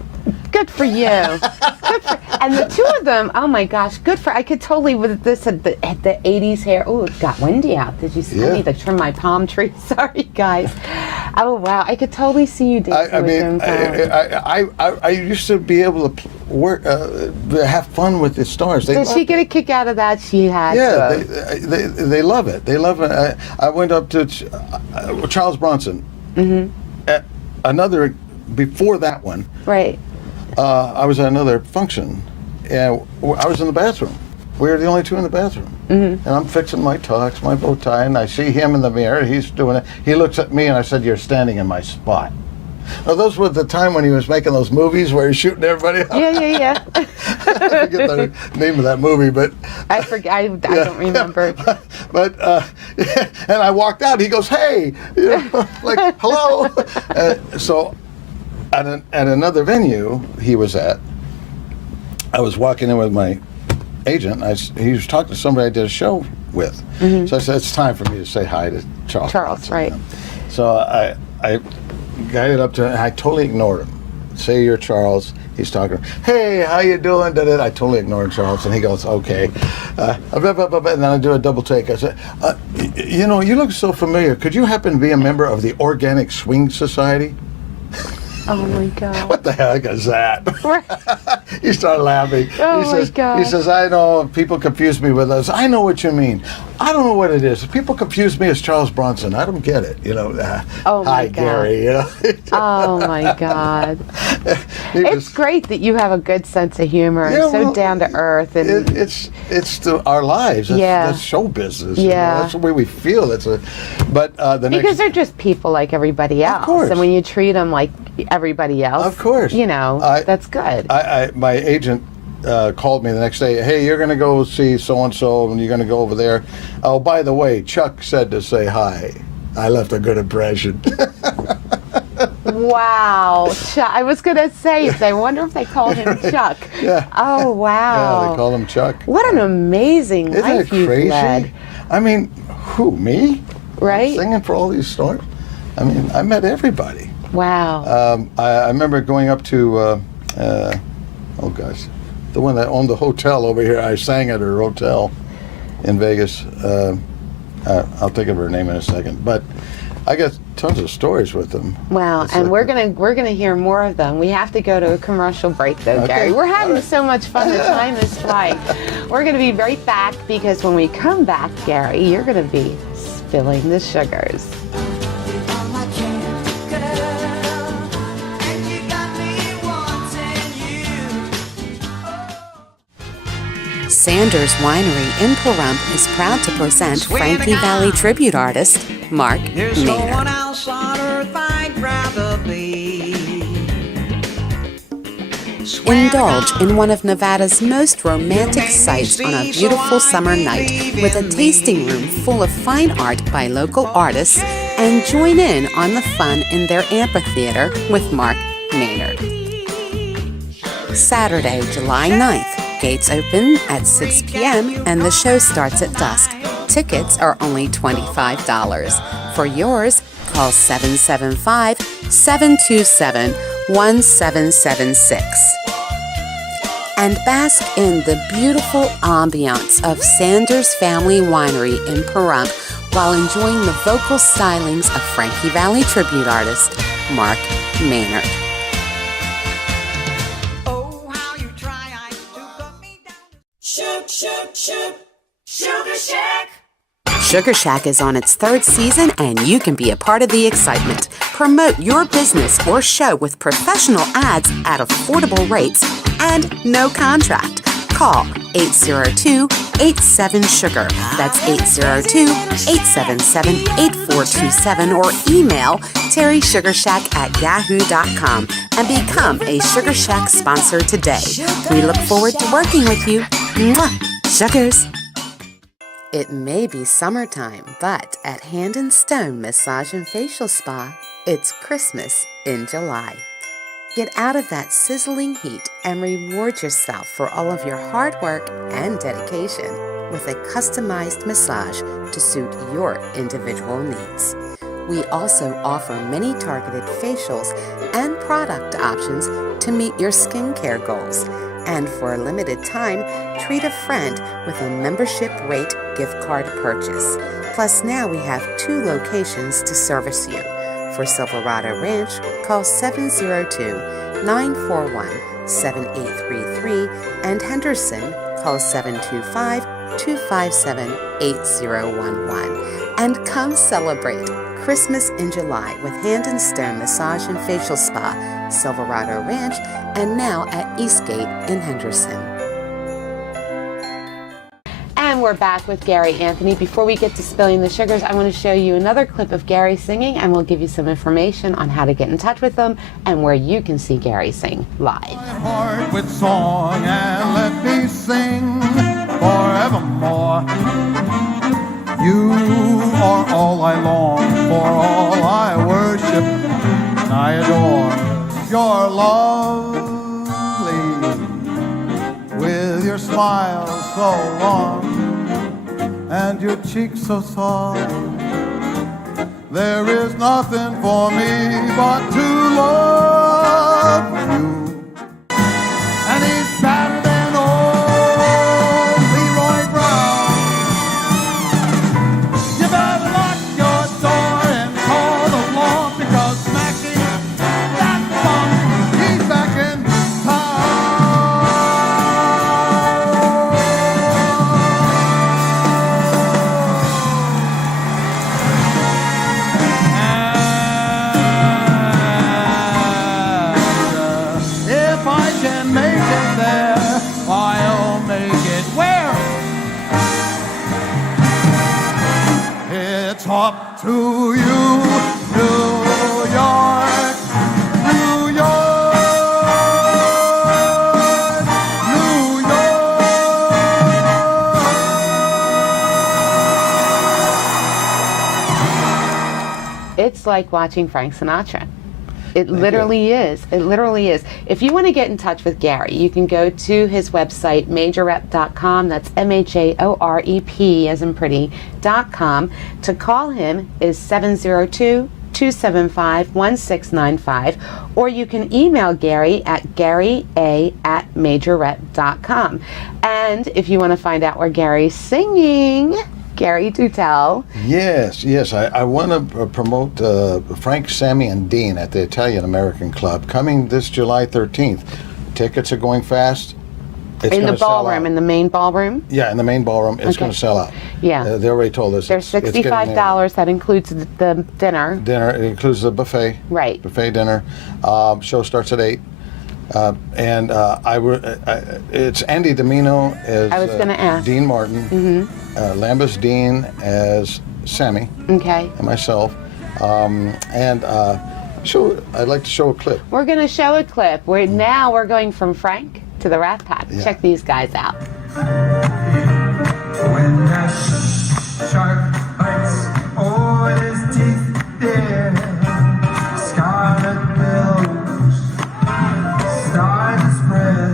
Good for you. And the two of them, oh my gosh, good for, I could totally, with this at the 80s hair. Oh, it got windy out. Did you see? I need to trim my palm tree. Sorry, guys. Oh, wow. I could totally see you dancing with Joan Collins. I used to be able to work, have fun with the stars. Did she get a kick out of that? She had to. They love it. They love it. I went up to Charles Bronson. At another, before that one. Right. I was at another function, and I was in the bathroom. We were the only two in the bathroom. And I'm fixing my tux, my bow tie, and I see him in the mirror. He's doing it. He looks at me, and I said, you're standing in my spot. Now, those were the time when he was making those movies where he's shooting everybody up. Yeah. I forget the name of that movie, but... I forget. I don't remember. But and I walked out. He goes, hey, like, hello. So at another venue he was at, I was walking in with my agent. He was talking to somebody I did a show with. So I said, it's time for me to say hi to Charles. Charles, right. So I guided up to him, and I totally ignored him. Say you're Charles. He's talking, hey, how you doing? I totally ignored Charles, and he goes, okay. And then I do a double take. I said, you look so familiar. Could you happen to be a member of the Organic Swing Society? Oh my God. What the heck is that? He started laughing. Oh my God. He says, I know people confuse me with us. I know what you mean. I don't know what it is. People confuse me as Charles Bronson. I don't get it. Oh my hi, God. Gary. Oh my God. It's great that you have a good sense of humor and so down to earth. And it's our lives. That's show business. Yeah. That's the way we feel. Because they're just people like everybody else. Of course. And when you treat them like everybody else, of course, that's good. My agent called me the next day. Hey, you're going to go see so and so, and you're going to go over there. Oh, by the way, Chuck said to say hi. I left a good impression. Wow, Chuck. I was going to say, I wonder if they called him Chuck. Yeah. Oh wow. Yeah, they call him Chuck. What an amazing life you've led. I mean, who, me? Right. Singing for all these stars. I mean, I met everybody. Wow. I remember going up to, the one that owned the hotel over here. I sang at her hotel in Vegas. I'll think of her name in a second. But I got tons of stories with them. Wow, and we're gonna hear more of them. We have to go to a commercial break, though, Okay. Gary. We're having so much fun. The time is flying. We're gonna be right back because when we come back, Gary, you're gonna be spilling the sugars. Sanders Winery in Pahrump is proud to present Frankie Valli tribute artist Mark There's no one Maynard. else on earth I'd rather be. Indulge in one of Nevada's most romantic sights on a beautiful summer night with a tasting room full of fine art by local artists and join in on the fun in their amphitheater with Mark Maynard. Saturday, July 9th. Gates open at 6 p.m. and the show starts at dusk. Tickets are only $25. For yours, call 775-727-1776. And bask in the beautiful ambiance of Sanders Family Winery in Pahrump while enjoying the vocal stylings of Frankie Valli tribute artist Mark Maynard. Sugar Shack. Sugar Shack is on its 3rd season and you can be a part of the excitement. Promote your business or show with professional ads at affordable rates and no contract. Call 802-87-SUGAR. That's 802-877-8427 or email terrysugarshack@yahoo.com and become a Sugar Shack sponsor today. We look forward to working with you. Mwah! Sugars! It may be summertime, but at Hand and Stone Massage and Facial Spa, it's Christmas in July. Get out of that sizzling heat and reward yourself for all of your hard work and dedication with a customized massage to suit your individual needs. We also offer many targeted facials and product options to meet your skincare goals. And for a limited time, treat a friend with a membership rate gift card purchase. Plus now we have 2 locations to service you. For Silverado Ranch, call 702-941-7833 and Henderson, call 725-257-8011. And come celebrate Christmas in July with Hand and Stone Massage and Facial Spa, Silverado Ranch, and now at Eastgate in Henderson. And we're back with Gary Anthony. Before we get to spilling the sugars, I want to show you another clip of Gary singing, and we'll give you some information on how to get in touch with him and where you can see Gary sing live. My heart with song and let me sing forevermore. You are all I long for, all I worship and I adore. You're lovely with your smile so warm and your cheeks so soft. There is nothing for me but to love you. And he's better than old Leroy Brown. You better lock your door and call the law because Smacky, that funk, he's back in if I can make it there, I'll make it where? It's up to you, New York, New York, New York. It's like watching Frank Sinatra. It literally is. It literally is. If you want to get in touch with Gary, you can go to his website, majorrep.com. That's MAJOREP as in pretty.com. To call him is 702-275-1695, or you can email Gary at garya@majorrep.com. And if you want to find out where Gary's singing, Gary, do tell. Yes. I want to promote Frank, Sammy, and Dean at the Italian American Club coming this July 13th. Tickets are going fast. It's In the gonna sell ballroom, out. in the main ballroom? Yeah, in the main ballroom. It's Okay. going to sell out. Yeah. They already told us. They're it's getting there. $65. That includes the dinner. Dinner, it includes the buffet. Right. Buffet dinner. Show starts at 8. It's Andy Domino as I was gonna ask. Dean Martin, Lambus Dean as Sammy, Okay. and myself. I'd like to show a clip. We're going to show a clip. Now we're going from Frank to the Rat Pack. Yeah. Check these guys out. When a shark bites all his teeth, there, scarlet billows start to spread.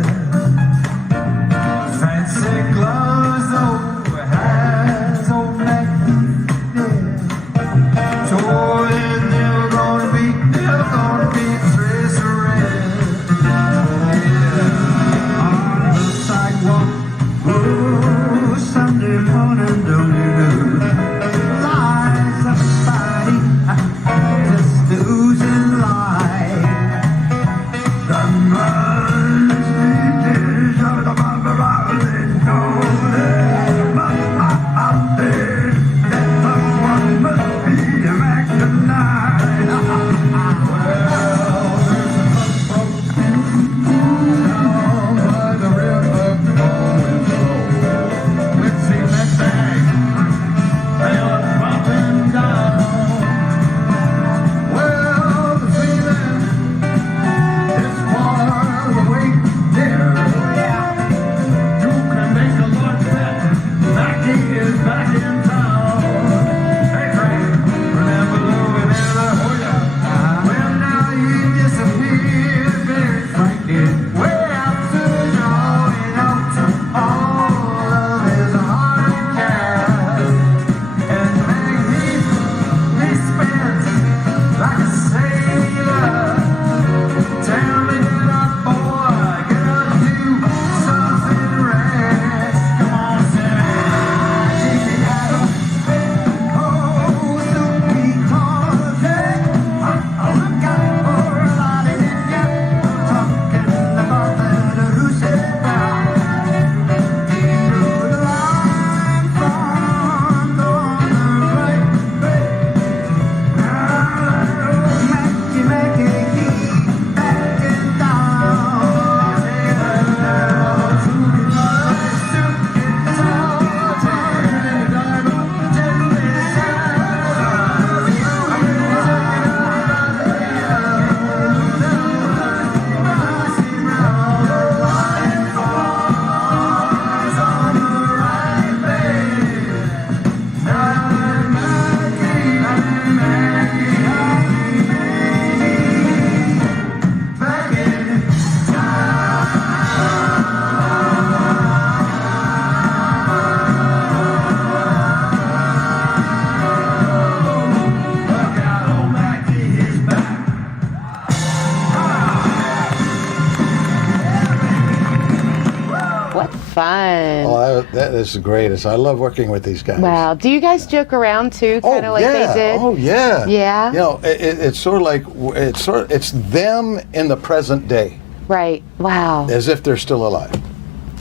fun. Oh, that is the greatest. I love working with these guys. Wow. Do you guys joke around too, kind of like yeah. they did? Oh yeah. Yeah. You know, it's sort of like it's them in the present day, Right. Wow. as if they're still alive.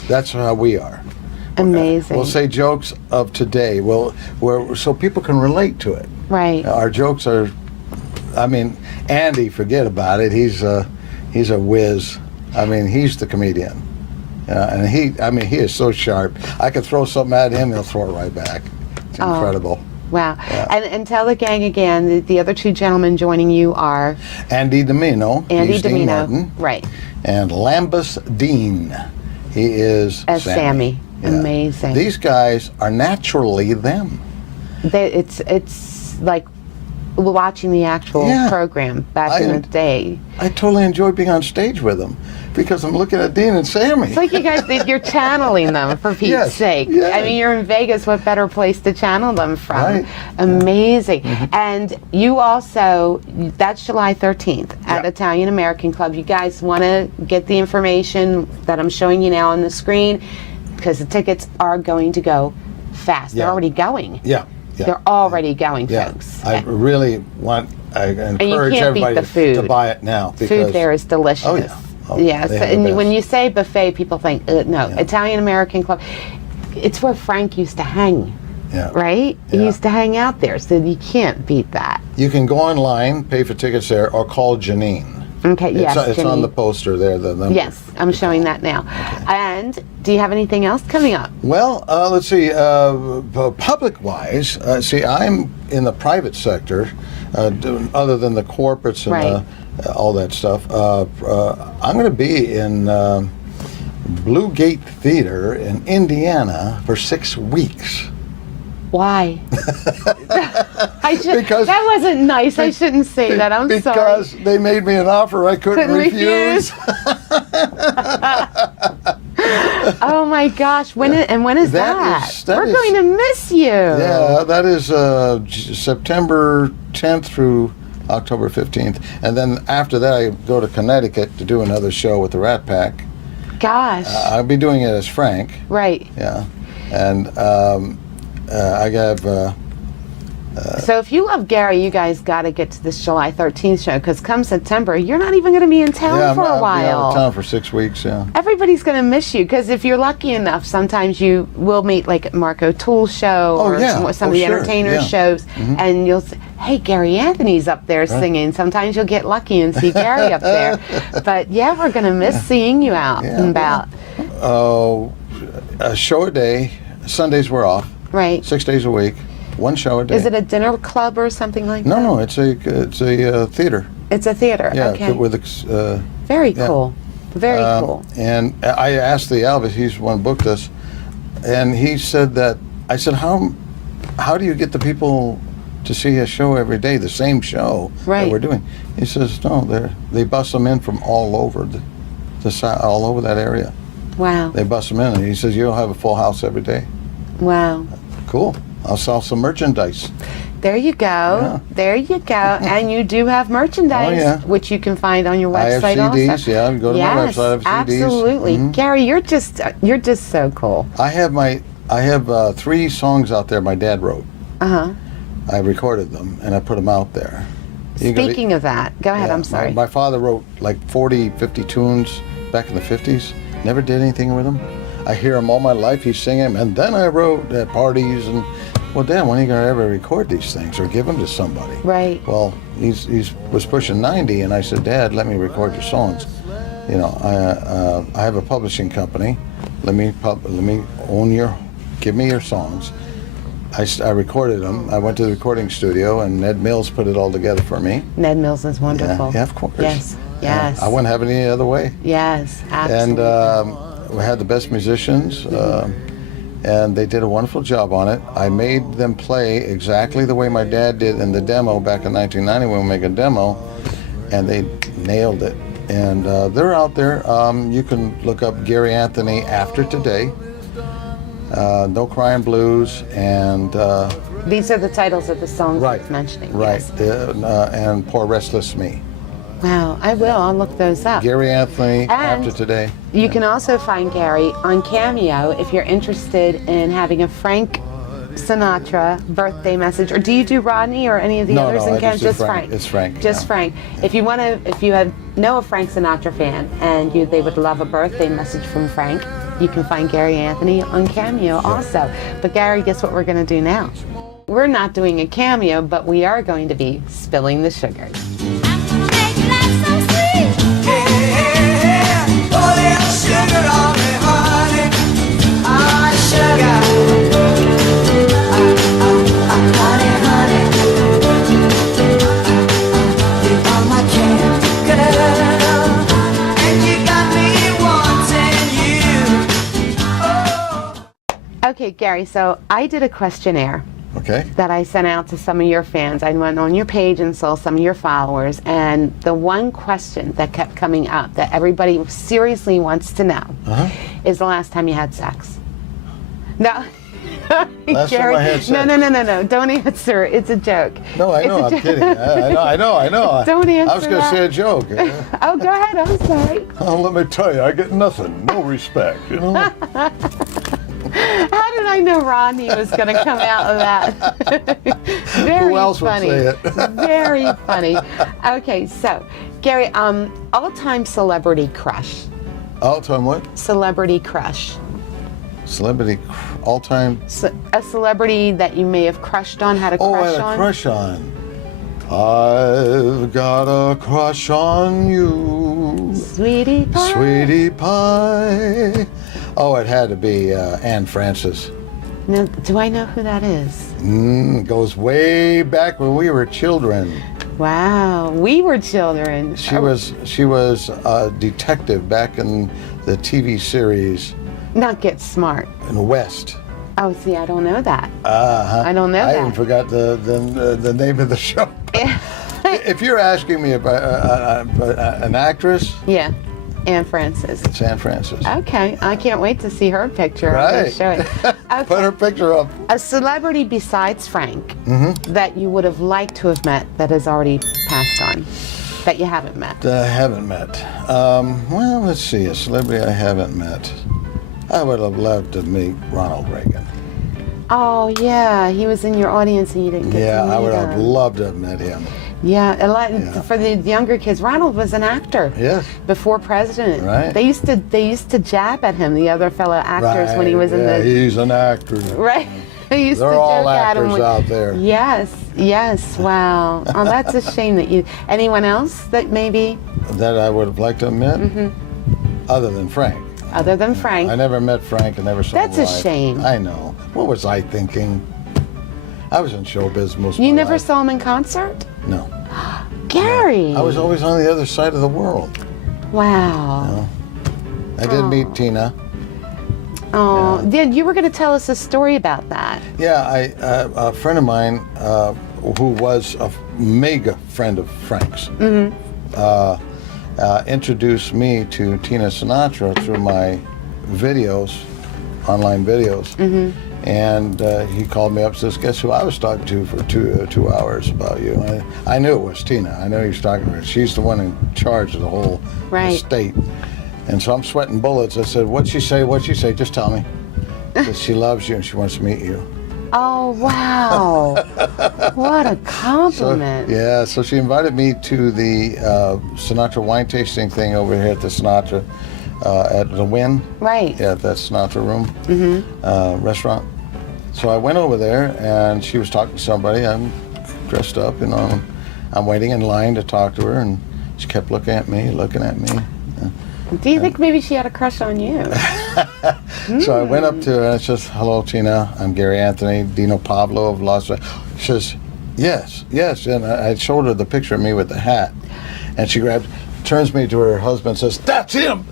That's how we are. Amazing. We'll say jokes of today. So people can relate to it. Right. Our jokes are, I mean, Andy, forget about it. He's a whiz. I mean, he's the comedian. And he is so sharp. I could throw something at him, he'll throw it right back. It's incredible. Wow. Yeah. And tell the gang again, the other two gentlemen joining you are Andy Domino. Andy he's Dean Domino. Martin, Right. and Lambus Dean. He is As Sammy. Sammy. Amazing. These guys are naturally them. It's like watching the actual Yeah. program back in the day. I totally enjoy being on stage with them because I'm looking at Dean and Sammy. It's like you guys, you're channeling them for Pete's Yes, sake. yes. I mean, you're in Vegas. What better place to channel them from? Right. Amazing. And you also, that's July 13th at Yeah. Italian American Club. You guys want to get the information that I'm showing you now on the screen because the tickets are going to go fast. They're Yeah. already going. Yeah. They're already going, Yeah. folks. I really encourage can't beat everybody the food. to buy it now. Food Because there is delicious. Oh, yeah. Oh, yes, they have the and best. when you say buffet, people think no. Italian American Club. It's where Frank used to hang, Yeah. right? He Yeah. used to hang out there, so you can't beat that. You can go online, pay for tickets there, or call Janine. Okay, yes, It's on Jenny. the poster there. The number. Yes, I'm showing that now. And do you have anything else coming up? Well, let's see. Public-wise, see, I'm in the private sector, other than the corporates and Right. all that stuff. I'm going to be in Blue Gate Theater in Indiana for 6 weeks. Why? Because- that wasn't nice. I shouldn't say that. I'm sorry. Because they made me an offer I couldn't refuse. Oh my gosh! When is that? That We're is- going to miss you. Yeah, that is September 10th through October 15th. And then after that, I go to Connecticut to do another show with the Rat Pack. Gosh. I'll be doing it as Frank. Right. Yeah. And I have... So if you love Gary, you guys got to get to this July 13th show because come September, you're not even going to be in town yeah, for a I'll be out while. of town for 6 weeks, yeah. Everybody's going to miss you because if you're lucky enough, sometimes you will meet like Mark O'Toole's show or yeah. some of the Sure. entertainers' Yeah. shows, and you'll say, hey, Gary Anthony's up there singing. Sometimes you'll get lucky and see Gary up there. But yeah, we're going to miss seeing you out and about. A show a day. Sundays we're off. Right. 6 days a week. One show a day. Is it a dinner club or something like that? No, it's a theater. It's a theater. Yeah, Okay. with Very yeah. cool. Very cool. And I asked the Elvis, he's the one who booked us, and he said that, I said, how do you get the people to see a show every day, the same show Right. that we're doing? He says, no, they bus them in from all over all over that area. Wow. They bus them in, and he says, you'll have a full house every day. Wow. Cool. I'll sell some merchandise. There you go. Yeah. There you go. And you do have merchandise, Oh, yeah. which you can find on your I have website CDs, also. yeah, go to my Yes, website, I have CDs. absolutely. Mhm. Gary, you're just so cool. I have 3 songs out there my dad wrote. Uh-huh. I recorded them and I put them out there. You gotta- Speaking of that, go ahead, yeah, I'm sorry. My father wrote like 40, 50 tunes back in the 50s. Never did anything with them. I hear him all my life. He's singing, and then I wrote at parties. And well, Dad, when are you gonna ever record these things or give them to somebody? Right. Well, he's was pushing 90, and I said, Dad, let me record your songs. You know, I have a publishing company. Let me give me your songs. I recorded them. I went to the recording studio, and Ned Mills put it all together for me. Ned Mills is wonderful. Yeah, of course. Yes, yes. I wouldn't have it any other way. Yes, And absolutely. we had the best musicians, and they did a wonderful job on it. I made them play exactly the way my dad did in the demo back in 1990 when we made a demo, and they nailed it. And they're out there. You can look up Gary Anthony After Today, No Crying Blues, and These are the titles of the songs right, it's mentioning. right, Yes. and Poor Restless Me. Wow, I will. I'll look those up. Gary Anthony And after today. You can also find Gary on Cameo if you're interested in having a Frank Sinatra birthday message. Or do you do Rodney or any of the No, others no, in I Cameo? just do Frank. It's Frank, Just yeah. Frank. If you know a Frank Sinatra fan and they would love a birthday message from Frank, you can find Gary Anthony on Cameo also. But Gary, guess what we're going to do now? We're not doing a cameo, but we are going to be spilling the sugar. Okay, Gary, so I did a questionnaire Okay. that I sent out to some of your fans. I went on your page and saw some of your followers, and the one question that kept coming up that everybody seriously wants to know is the last time you had sex. No. Last time I had sex. No. Don't answer. It's a joke. No, I know. I'm kidding. I know. Don't answer I was going to that. say a joke. Oh, go ahead. I'm sorry. Oh, let me tell you, I get nothing. No respect, you know? How did I know Rodney was going to come out of that? Very Who else would funny. say it? Very funny. Okay, so Gary, all-time celebrity crush. All-time what? Celebrity crush. Celebrity all-time? A celebrity that you may have crushed on, had a Oh, I crush had a on. crush on. I've got a crush on you. Sweetie pie. Sweetie pie. Oh, it had to be Anne Francis. Now, do I know who that is? Goes way back when we were children. Wow, we were children. She was a detective back in the TV series Not Get Smart. in the West. Oh, see, I don't know that. I don't know I that. even forgot the name of the show. If you're asking me about an actress, Yeah, Anne Francis. it's Anne Francis. Okay, I can't wait to see her picture. I'm gonna Right. show it. Okay. Put her picture up. A celebrity besides Frank that you would have liked to have met that has already passed on, that you haven't met. I haven't met. Well, let's see. A celebrity I haven't met. I would have loved to meet Ronald Reagan. Oh yeah, he was in your audience and you didn't get Yeah, to meet I would have him. loved to have met him. Yeah, a lot Yeah. for the younger kids. Ronald was an actor. Yes. Before president. Right. They used to jab at him, the other fellow actors, when he was in yeah, the he's an actor. right. They used They're to all joke at him. actors out there. Yes. Wow. Oh, that's a shame that you. Anyone else that maybe That I would have liked to have met, other than Frank. other than Frank? I never met Frank. I never saw That's a him live. shame. I know. What was I thinking? I was in showbiz most of You my never life. saw him in concert? No. Gary. I was always on the other side of the world. Wow. I did meet Tina. Oh, Did you were going to tell us a story about that? Yeah, a friend of mine who was a mega friend of Frank's introduced me to Tina Sinatra through my videos, online videos. And he called me up and says, guess who I was talking to for two hours about you? And I knew it was Tina. I knew he was talking to her. She's the one in charge of the whole Right. estate. And so I'm sweating bullets. I said, what'd she say? What'd she say? Just tell me. Says she loves you and she wants to meet you. Oh, wow. What a So, compliment. yeah, so she invited me to the Sinatra wine tasting thing over here at the Sinatra, at the Wynn. Right. Yeah, at that Sinatra room, restaurant. So I went over there and she was talking to somebody. I'm dressed up, you know. I'm waiting in line to talk to her and she kept looking at me. Do you think maybe she had a crush on you? So I went up to her and I said, hello, Tina. I'm Gary Anthony, Dino Pablo of Las Vegas. She says, yes. And I showed her the picture of me with the hat. And she turns me to her husband and says, that's him.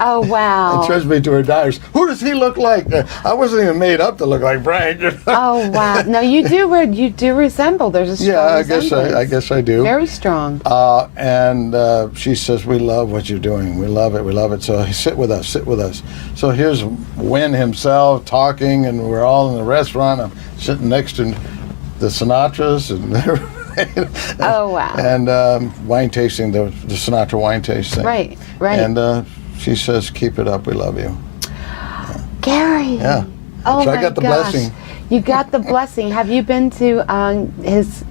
Oh, wow. And turns me to her daughters. Who does he look like? I wasn't even made up to look like Frank. Oh, wow. No, you do resemble. There's a strong Yeah, resemblance. I guess I do. Very strong. And she says, we love what you're doing. We love it. So sit with us. So here's Wynn himself talking, and we're all in the restaurant. I'm sitting next to the Sinatras, and Oh, wow. And wine tasting, the Sinatra wine tasting. Right, right. And she says, "Keep it up. We love you." Gary. Yeah. Oh So my I got the gosh. blessing. You got the blessing. Have you been to his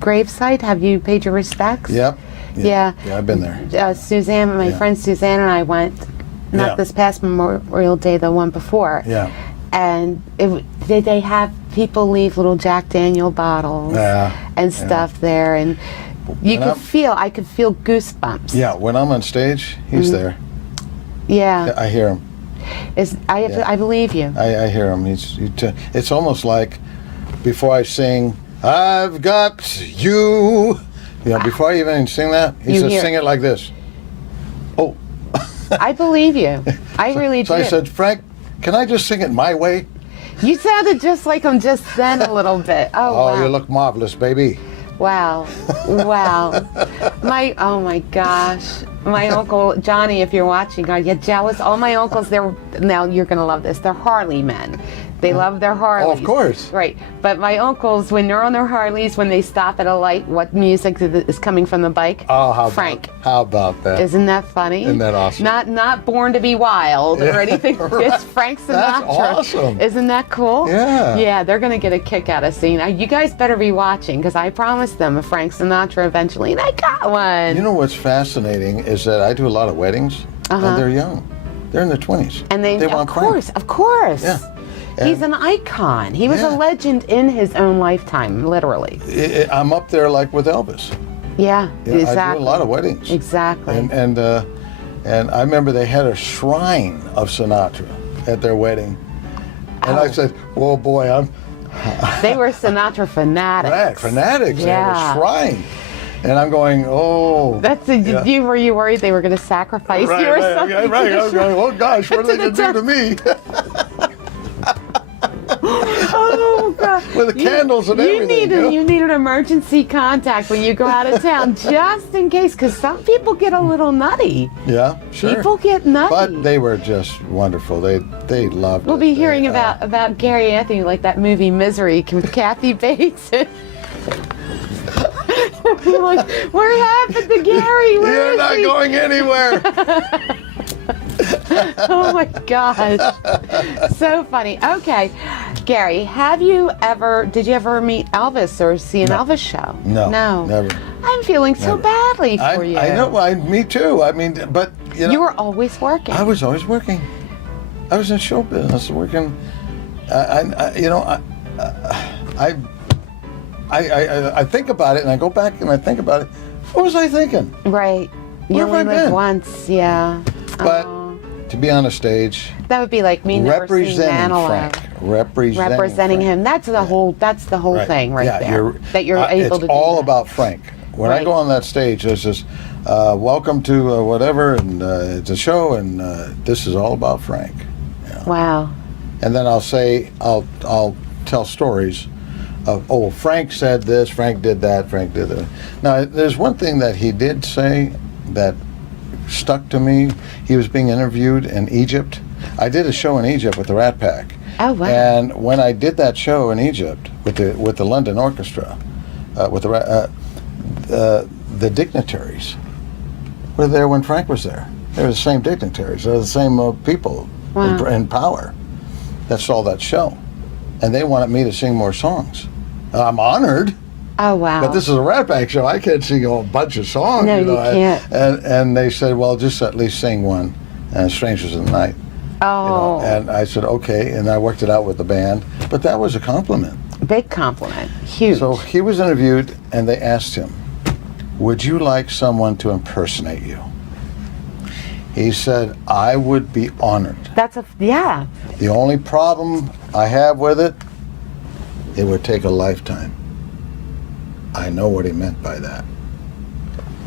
gravesite? Have you paid your respects? Yep. Yeah. Yeah, I've been there. Suzanne, my friend Suzanne and I went, not Yeah. this past Memorial Day, the one before. Yeah. And did they have people leave little Jack Daniel bottles Yeah. and stuff there, and you And could I could feel goosebumps. Yeah, when I'm on stage, he's there. Yeah. I hear him. I believe you. I hear him. It's almost like before I sing, "I've got you." Before I even sing that, he You says, hear- "Sing it like this." Oh. I believe you. I really So do. I said, "Frank, can I just sing it my way?" You sounded just like him just then a little bit. Oh, Oh, wow. you look marvelous, baby. Wow. Wow. Oh my gosh. My uncle Johnny, if you're watching, are you jealous? All my uncles, now you're going to love this. They're Harley men. They love their Harleys. Oh, of course. Right. But my uncles, when they're on their Harleys, when they stop at a light, what music is coming from the bike? Oh, Frank. How about that? Isn't that funny? Isn't that awesome? Not Born to Be Wild or anything. It's Frank Sinatra. That's awesome. Isn't that cool? Yeah. Yeah, they're going to get a kick out of seeing. You guys better be watching because I promised them a Frank Sinatra eventually, and I got one. You know what's fascinating is that I do a lot of weddings, and they're young. They're in their 20s. and they of want course, Frank. of course. Yeah. He's And- an icon. He was a Yeah. legend in his own lifetime, literally. I'm up there like with Elvis. Yeah, Yeah, exactly. I do a lot of weddings. Exactly. And I remember they had a shrine of Sinatra at their wedding. And I said, "Oh boy, I'm They were Sinatra fanatics. fanatics. They had Yeah. a shrine." And I'm going, "Oh." Were you worried they were going to sacrifice you or something? Right. I was going, "Oh gosh, what are they going to do to me?" Oh God! With the candles and everything. You need an emergency contact when you go out of town, just in case, because some people get a little nutty. Yeah, sure. People get nutty. But they were just wonderful. They loved it. We'll be hearing They, about Gary Anthony, like that movie Misery with Kathy Bates. You're like, what happened to Gary? Where You're is not he? going anywhere. Oh my gosh. So funny. Okay. Gary, did you ever meet Elvis or see an Elvis show? No, No. never. I'm feeling so badly for you. I know. Me too. I mean, but you know, You were always working. I was always working. I was in show business, working. I think about it, and I go back and I think about it. What was I thinking? Right. You Where have only I live been? once, yeah. But Oh. to be on a stage, That would be like me never seeing representing Manilow. Frank, representing Representing Frank. him. That's the whole thing right there. That you're able to do. It's all that. about Frank. When I Right. go on that stage, there's this, welcome to whatever, and it's a show, and this is all about Frank. Wow. And then I'll tell stories of, oh, Frank said this, Frank did that, Frank did that. Now, there's one thing that he did say that stuck to me. He was being interviewed in Egypt. I did a show in Egypt with the Rat Pack. Oh, wow. And when I did that show in Egypt with the London Orchestra, the dignitaries were there when Frank was there. They were the same dignitaries. They were the same people Wow. in power that saw that show. And they wanted me to sing more songs. I'm honored. Oh, wow. But this is a Rat Pack show. I can't sing a bunch of songs. No, you can't. And they said, well, just at least sing one, Strangers in the Night. Oh, And I said, okay. And I worked it out with the band. But that was a compliment. big compliment. Huge. So he was interviewed, and they asked him, would you like someone to impersonate you? He said, I would be honored. Yeah. The only problem I have with it would take a lifetime. I know what he meant by that.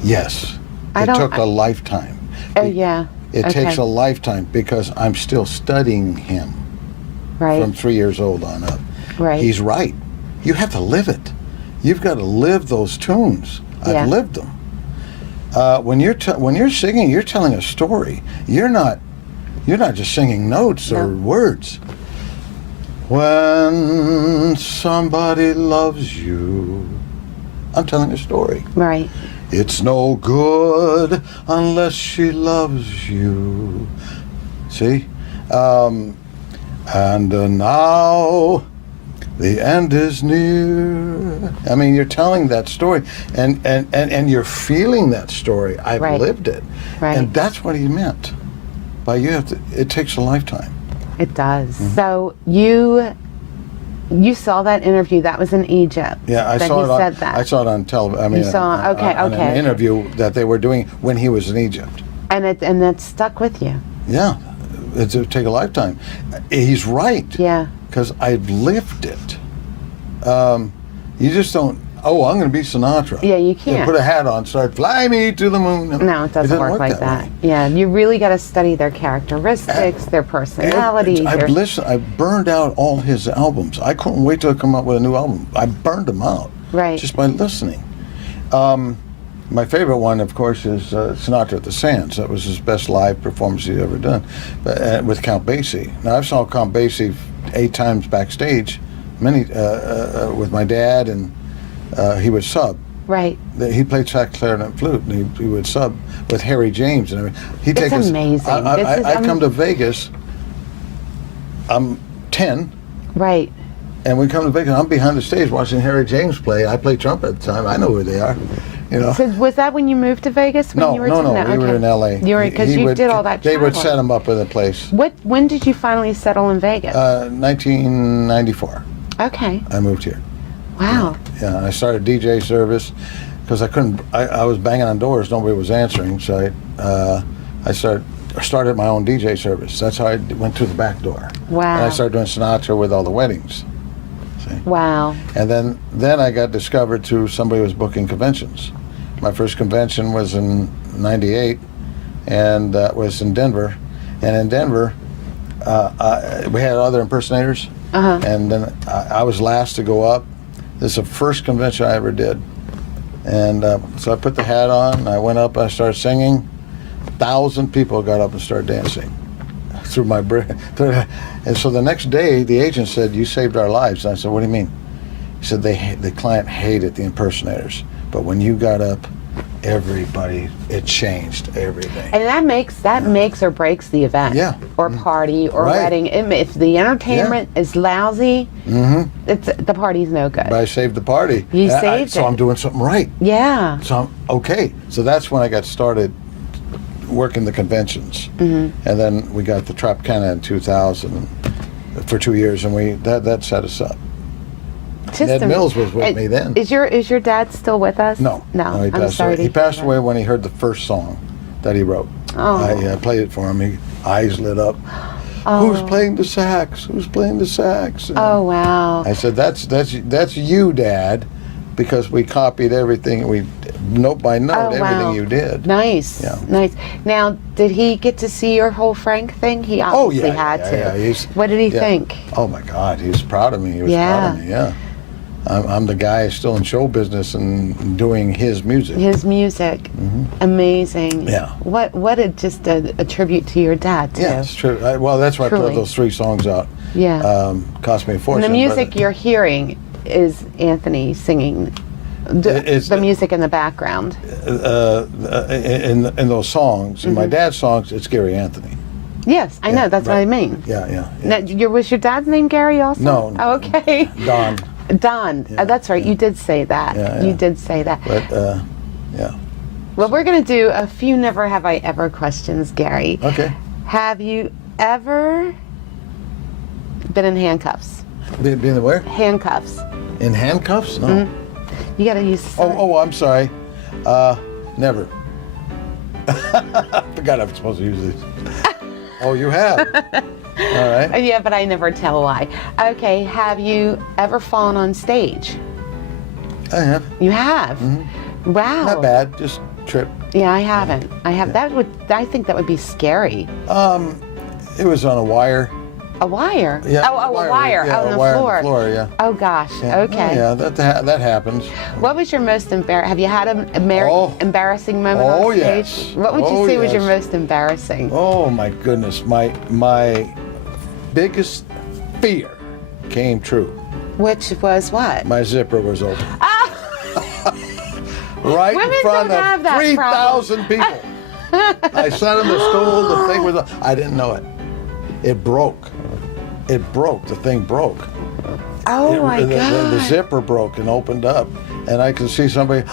Yes, it took a lifetime. Oh, yeah. It Okay. takes a lifetime because I'm still studying him Right. from 3 years old on up. Right. He's right. You have to live it. You've got to live those tunes. Yeah. I've lived them. When you're singing, you're telling a story. You're not just singing notes or words. When somebody loves you, I'm telling a story. Right. It's no good unless she loves you. See? And now the end is near. I mean, you're telling that story, and you're feeling that story. I've Right. lived it. Right. And that's what he meant. By it takes a lifetime. It does. Mm-hmm. So you saw that interview. That was in Egypt. Yeah, I that saw he it on. said that. I saw it on television. I mean, You saw- on okay. an interview that they were doing when he was in Egypt. And that stuck with you. Yeah, it'll take a lifetime. He's right. Yeah. Because I've lived it. You just don't. Oh, I'm going to be Sinatra. Yeah, you can't. Put a hat on, start fly me to the moon. No, it doesn't work like that. way. Yeah, you really got to study their characteristics, their personality. I burned out all his albums. I couldn't wait till I come up with a new album. I burned them out. Right. Just by listening. My favorite one, of course, is Sinatra at the Sands. That was his best live performance he'd ever done, with Count Basie. Now, I saw Count Basie 8 times backstage, with my dad, and he would sub. Right. He played sax, clarinet, and flute, and he would sub with Harry James and everything. He'd It's take us- amazing. I'd come to Vegas. I'm 10, Right. and we come to Vegas. I'm behind the stage watching Harry James play. I play trumpet at the time. I know who they are. You know. So was that when you moved to Vegas? When No, you were no. to- We were okay. in L.A. You were because you did all that. They would traveling. set him up in a place. When did you finally settle in Vegas? 1994. Okay. I moved here. Wow. Yeah, and I started DJ service because I couldn't. I was banging on doors, nobody was answering, so I started my own DJ service. That's how I went through the back door. Wow. And I started doing Sinatra with all the weddings. See? Wow. And then I got discovered through somebody who was booking conventions. My first convention was in '98, and was in Denver. And in Denver, we had other impersonators, and then I was last to go up. This is the first convention I ever did. And so I put the hat on, and I went up, and I started singing. 1,000 people got up and started dancing through my brain. And so the next day, the agent said, "You saved our lives." And I said, "What do you mean?" He said, the client hated the impersonators. But when you got up, everybody, it changed everything. And that makes or breaks the event. Yeah. Or party or Right. wedding. If the entertainment is lousy, the party's no good. But I saved the party. You saved so it. I'm doing something right. Yeah. So I'm okay. So that's when I got started working the conventions, and then we got the Tropicana in 2000 for 2 years, and that set us up. Ned Mills was with me then. Is your dad still with us? No, he he passed sorry away. to He hear passed that. away when he heard the first song that he wrote. Oh. I played it for him. His eyes lit up. Who's playing the sax? Who's playing the sax? And Oh wow. I said, that's you, Dad, because we copied everything. We note by note Oh, wow. everything you did. Nice. Yeah. Nice. Now, did he get to see your whole Frank thing? He obviously had to. Yeah. What did he Yeah. think? Oh my God, he was proud of me. He was proud of me. Yeah. I'm the guy still in show business and doing his music. His music, amazing. Yeah. What just a tribute to your dad too. Yeah, it's true. Well, that's why I Truly. put those 3 songs out. Yeah. Cost me a And fortune. the but music you're hearing is Anthony singing. It's The music in the background. in those songs, in my dad's songs, it's Gary Anthony. Yes, I know. Yeah, That's what right. I mean. Yeah. Now, was your dad's name Gary also? No. Oh, okay. Don. Don. That's right. You did say that. Yeah. You did say that. But yeah. Well, we're going to do a few never have I ever questions, Gary. Okay. Have you ever been in handcuffs? Being where? Handcuffs. In handcuffs? No. You got to use. Oh, I'm sorry. Never. I forgot I was supposed to use these. Oh, you have. All right. Yeah, but I never tell a lie. Okay. Have you ever fallen on stage? I have. You have. Wow. Not bad. Just trip. Yeah, I haven't. I have. I think that would be scary. It was on a wire. A wire. Yeah. Oh, a wire. Yeah, on a the wire floor. on the floor. Yeah. Oh gosh. Yeah. Okay. Oh, yeah, that happens. What was your most Have you had an embarrassing moment Oh, on stage? yes. What would you Oh, say was your yes. most embarrassing? Oh my goodness, my biggest fear came true. Which was what? My zipper was open. right Women in front don't have of that 3,000 people. I sat on the stool. The thing was, I didn't know it. It broke. It broke. The thing broke. Oh my the God. zipper broke and opened up, and I could see somebody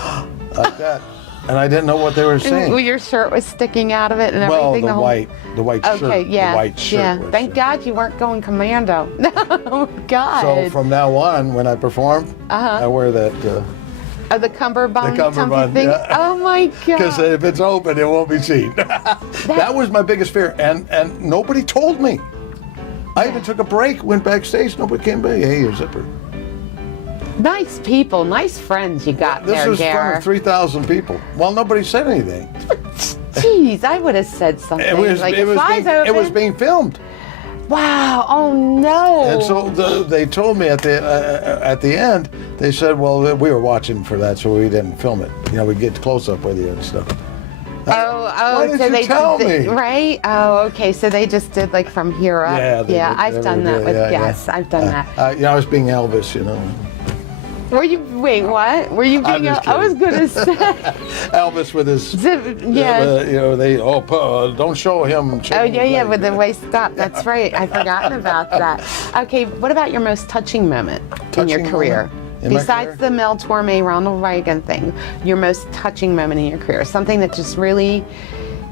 like that, and I didn't know what they were saying. Your shirt was sticking out of it and Well, everything. the white shirt. Okay, yeah. The white shirt. Yeah. Was, Thank God you weren't going commando. Oh God. So from now on, when I perform, I wear that. Oh, the cummerbund, The cummerbund, thing. yeah. Oh my God. Because if it's open, it won't be seen. That was my biggest fear, and nobody told me. I even took a break, went backstage, nobody came by. Hey, your zipper. Nice people, nice friends you got This there, was in front Gare. of 3,000 people. Well, nobody said anything. Jeez, I would have said something. It was, like, it, was eyes being, it was open. being filmed. Wow, oh no. And so they told me at the end, they said, well, we were watching for that, so we didn't film it. You know, we get close up with you and stuff. Why did so you they tell did, me? right? Oh, okay. So they just did like from here up. Yeah, I've done that with guests. I've done that. I was being Elvis, you know. Were you? Wait, what? Were you being? just I was gonna say. Elvis with his, Yeah. you know, don't show him. Oh yeah, with the waist up. That's right. I'd forgotten about that. Okay, what about your most touching moment in your Touching career? moment in my Besides career? the Mel Torme, Ronald Reagan thing, your most touching moment in your career, something that just really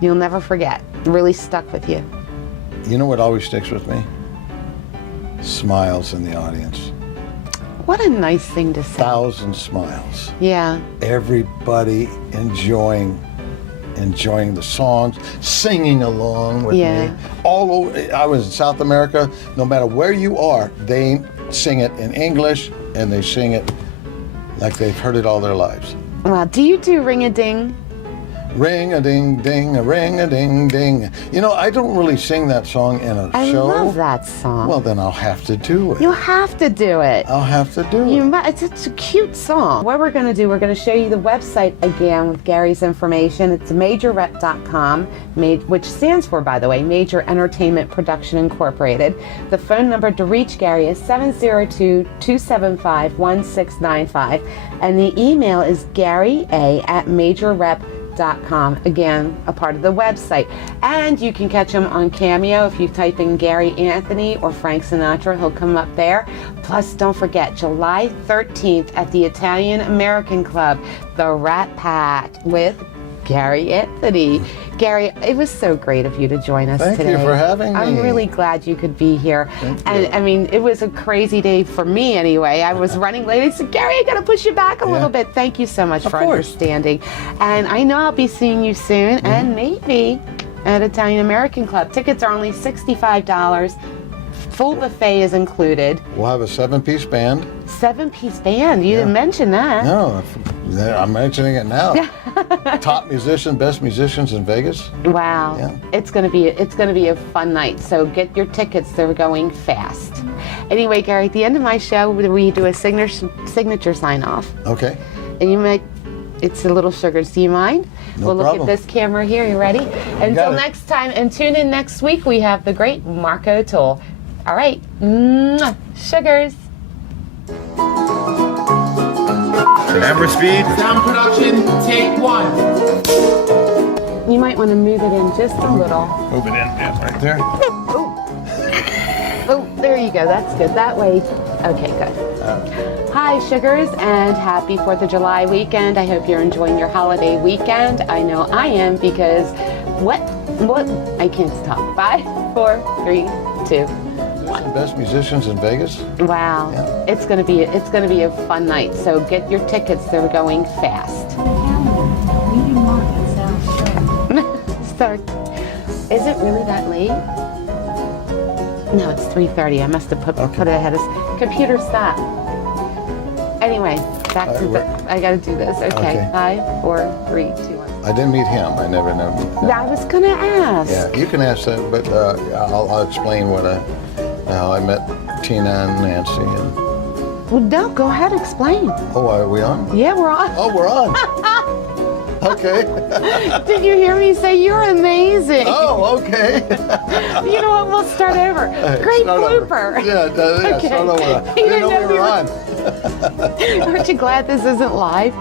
you'll never forget, really stuck with you. You know what always sticks with me? Smiles in the audience. What a nice thing to say. 1,000 smiles. Yeah. Everybody enjoying the songs, singing along with Yeah. me. All over, I was in South America. No matter where you are, they sing it in English and they sing it like they've heard it all their lives. Well, do you do ring-a-ding? Ring-a-ding-ding, a ring-a-ding-ding. You know, I don't really sing that song in a I show. love that song. Well, then I'll have to do it. You'll have to do it. I'll have to do it. It's a cute song. What we're going to do, we're going to show you the website again with Gary's information. It's majorrep.com, which stands for, by the way, Major Entertainment Production Incorporated. The phone number to reach Gary is 702-275-1695, and the email is garya@majorrep.com. Again, a part of the website. And you can catch him on Cameo if you type in Gary Anthony or Frank Sinatra, he'll come up there. Plus, don't forget, July 13th at the Italian American Club, the Rat Pack with Gary Anthony. Gary, it was so great of you to join us Thank today. you for having me. I'm really glad you could be here. Thank And you. I mean, it was a crazy day for me anyway. I was running late. I said, Gary, I got to push you back a little bit. Thank you so much Of for course. understanding. And I know I'll be seeing you soon, Mm-hmm. and maybe at Italian American Club. Tickets are only $65. Full buffet is included. We'll have a 7-piece band. 7-piece band. You didn't mention that. No, I'm mentioning it now. Top musician, best musicians in Vegas. Wow. Yeah. It's gonna be a fun night. So get your tickets. They're going fast. Anyway, Gary, at the end of my show, we do a signature sign off. Okay. And you might, it's a little sugars. Do you mind? No we'll look problem. at this camera here. You ready? Until it. next time, and tune in next week. We have the great Marco Toll. All right. Mwah. Sugars. Camera speed. Sound production, take 1. You might want to move it in just a little. Move it in, yeah, right there. Oh, there you go. That's good. That way. Okay, good. Hi, sugars, and happy 4th of July weekend. I hope you're enjoying your holiday weekend. I know I am because what? I can't stop. 5, 4, 3, 2. Best musicians in Vegas. Wow. Yeah. It's gonna be a fun night. So get your tickets. They're going fast. So, is it really that late? No, it's 3:30. I must have put it ahead of computer stop. Anyway, back to I gotta do this. Okay. 5, 4, 3, 2, 1. I didn't meet him. I never know. I was gonna ask. Yeah, you can ask that, but I'll explain how I met Tina and Nancy. And, Well, no, go ahead, explain. oh, are we on? Yeah, we're on. Oh, we're on. Okay. Did you hear me say you're amazing? Oh, okay. You know what? We'll start over. Great Start over. blooper. Yeah, Okay. start over. I You didn't know we were on. Aren't you glad this isn't live?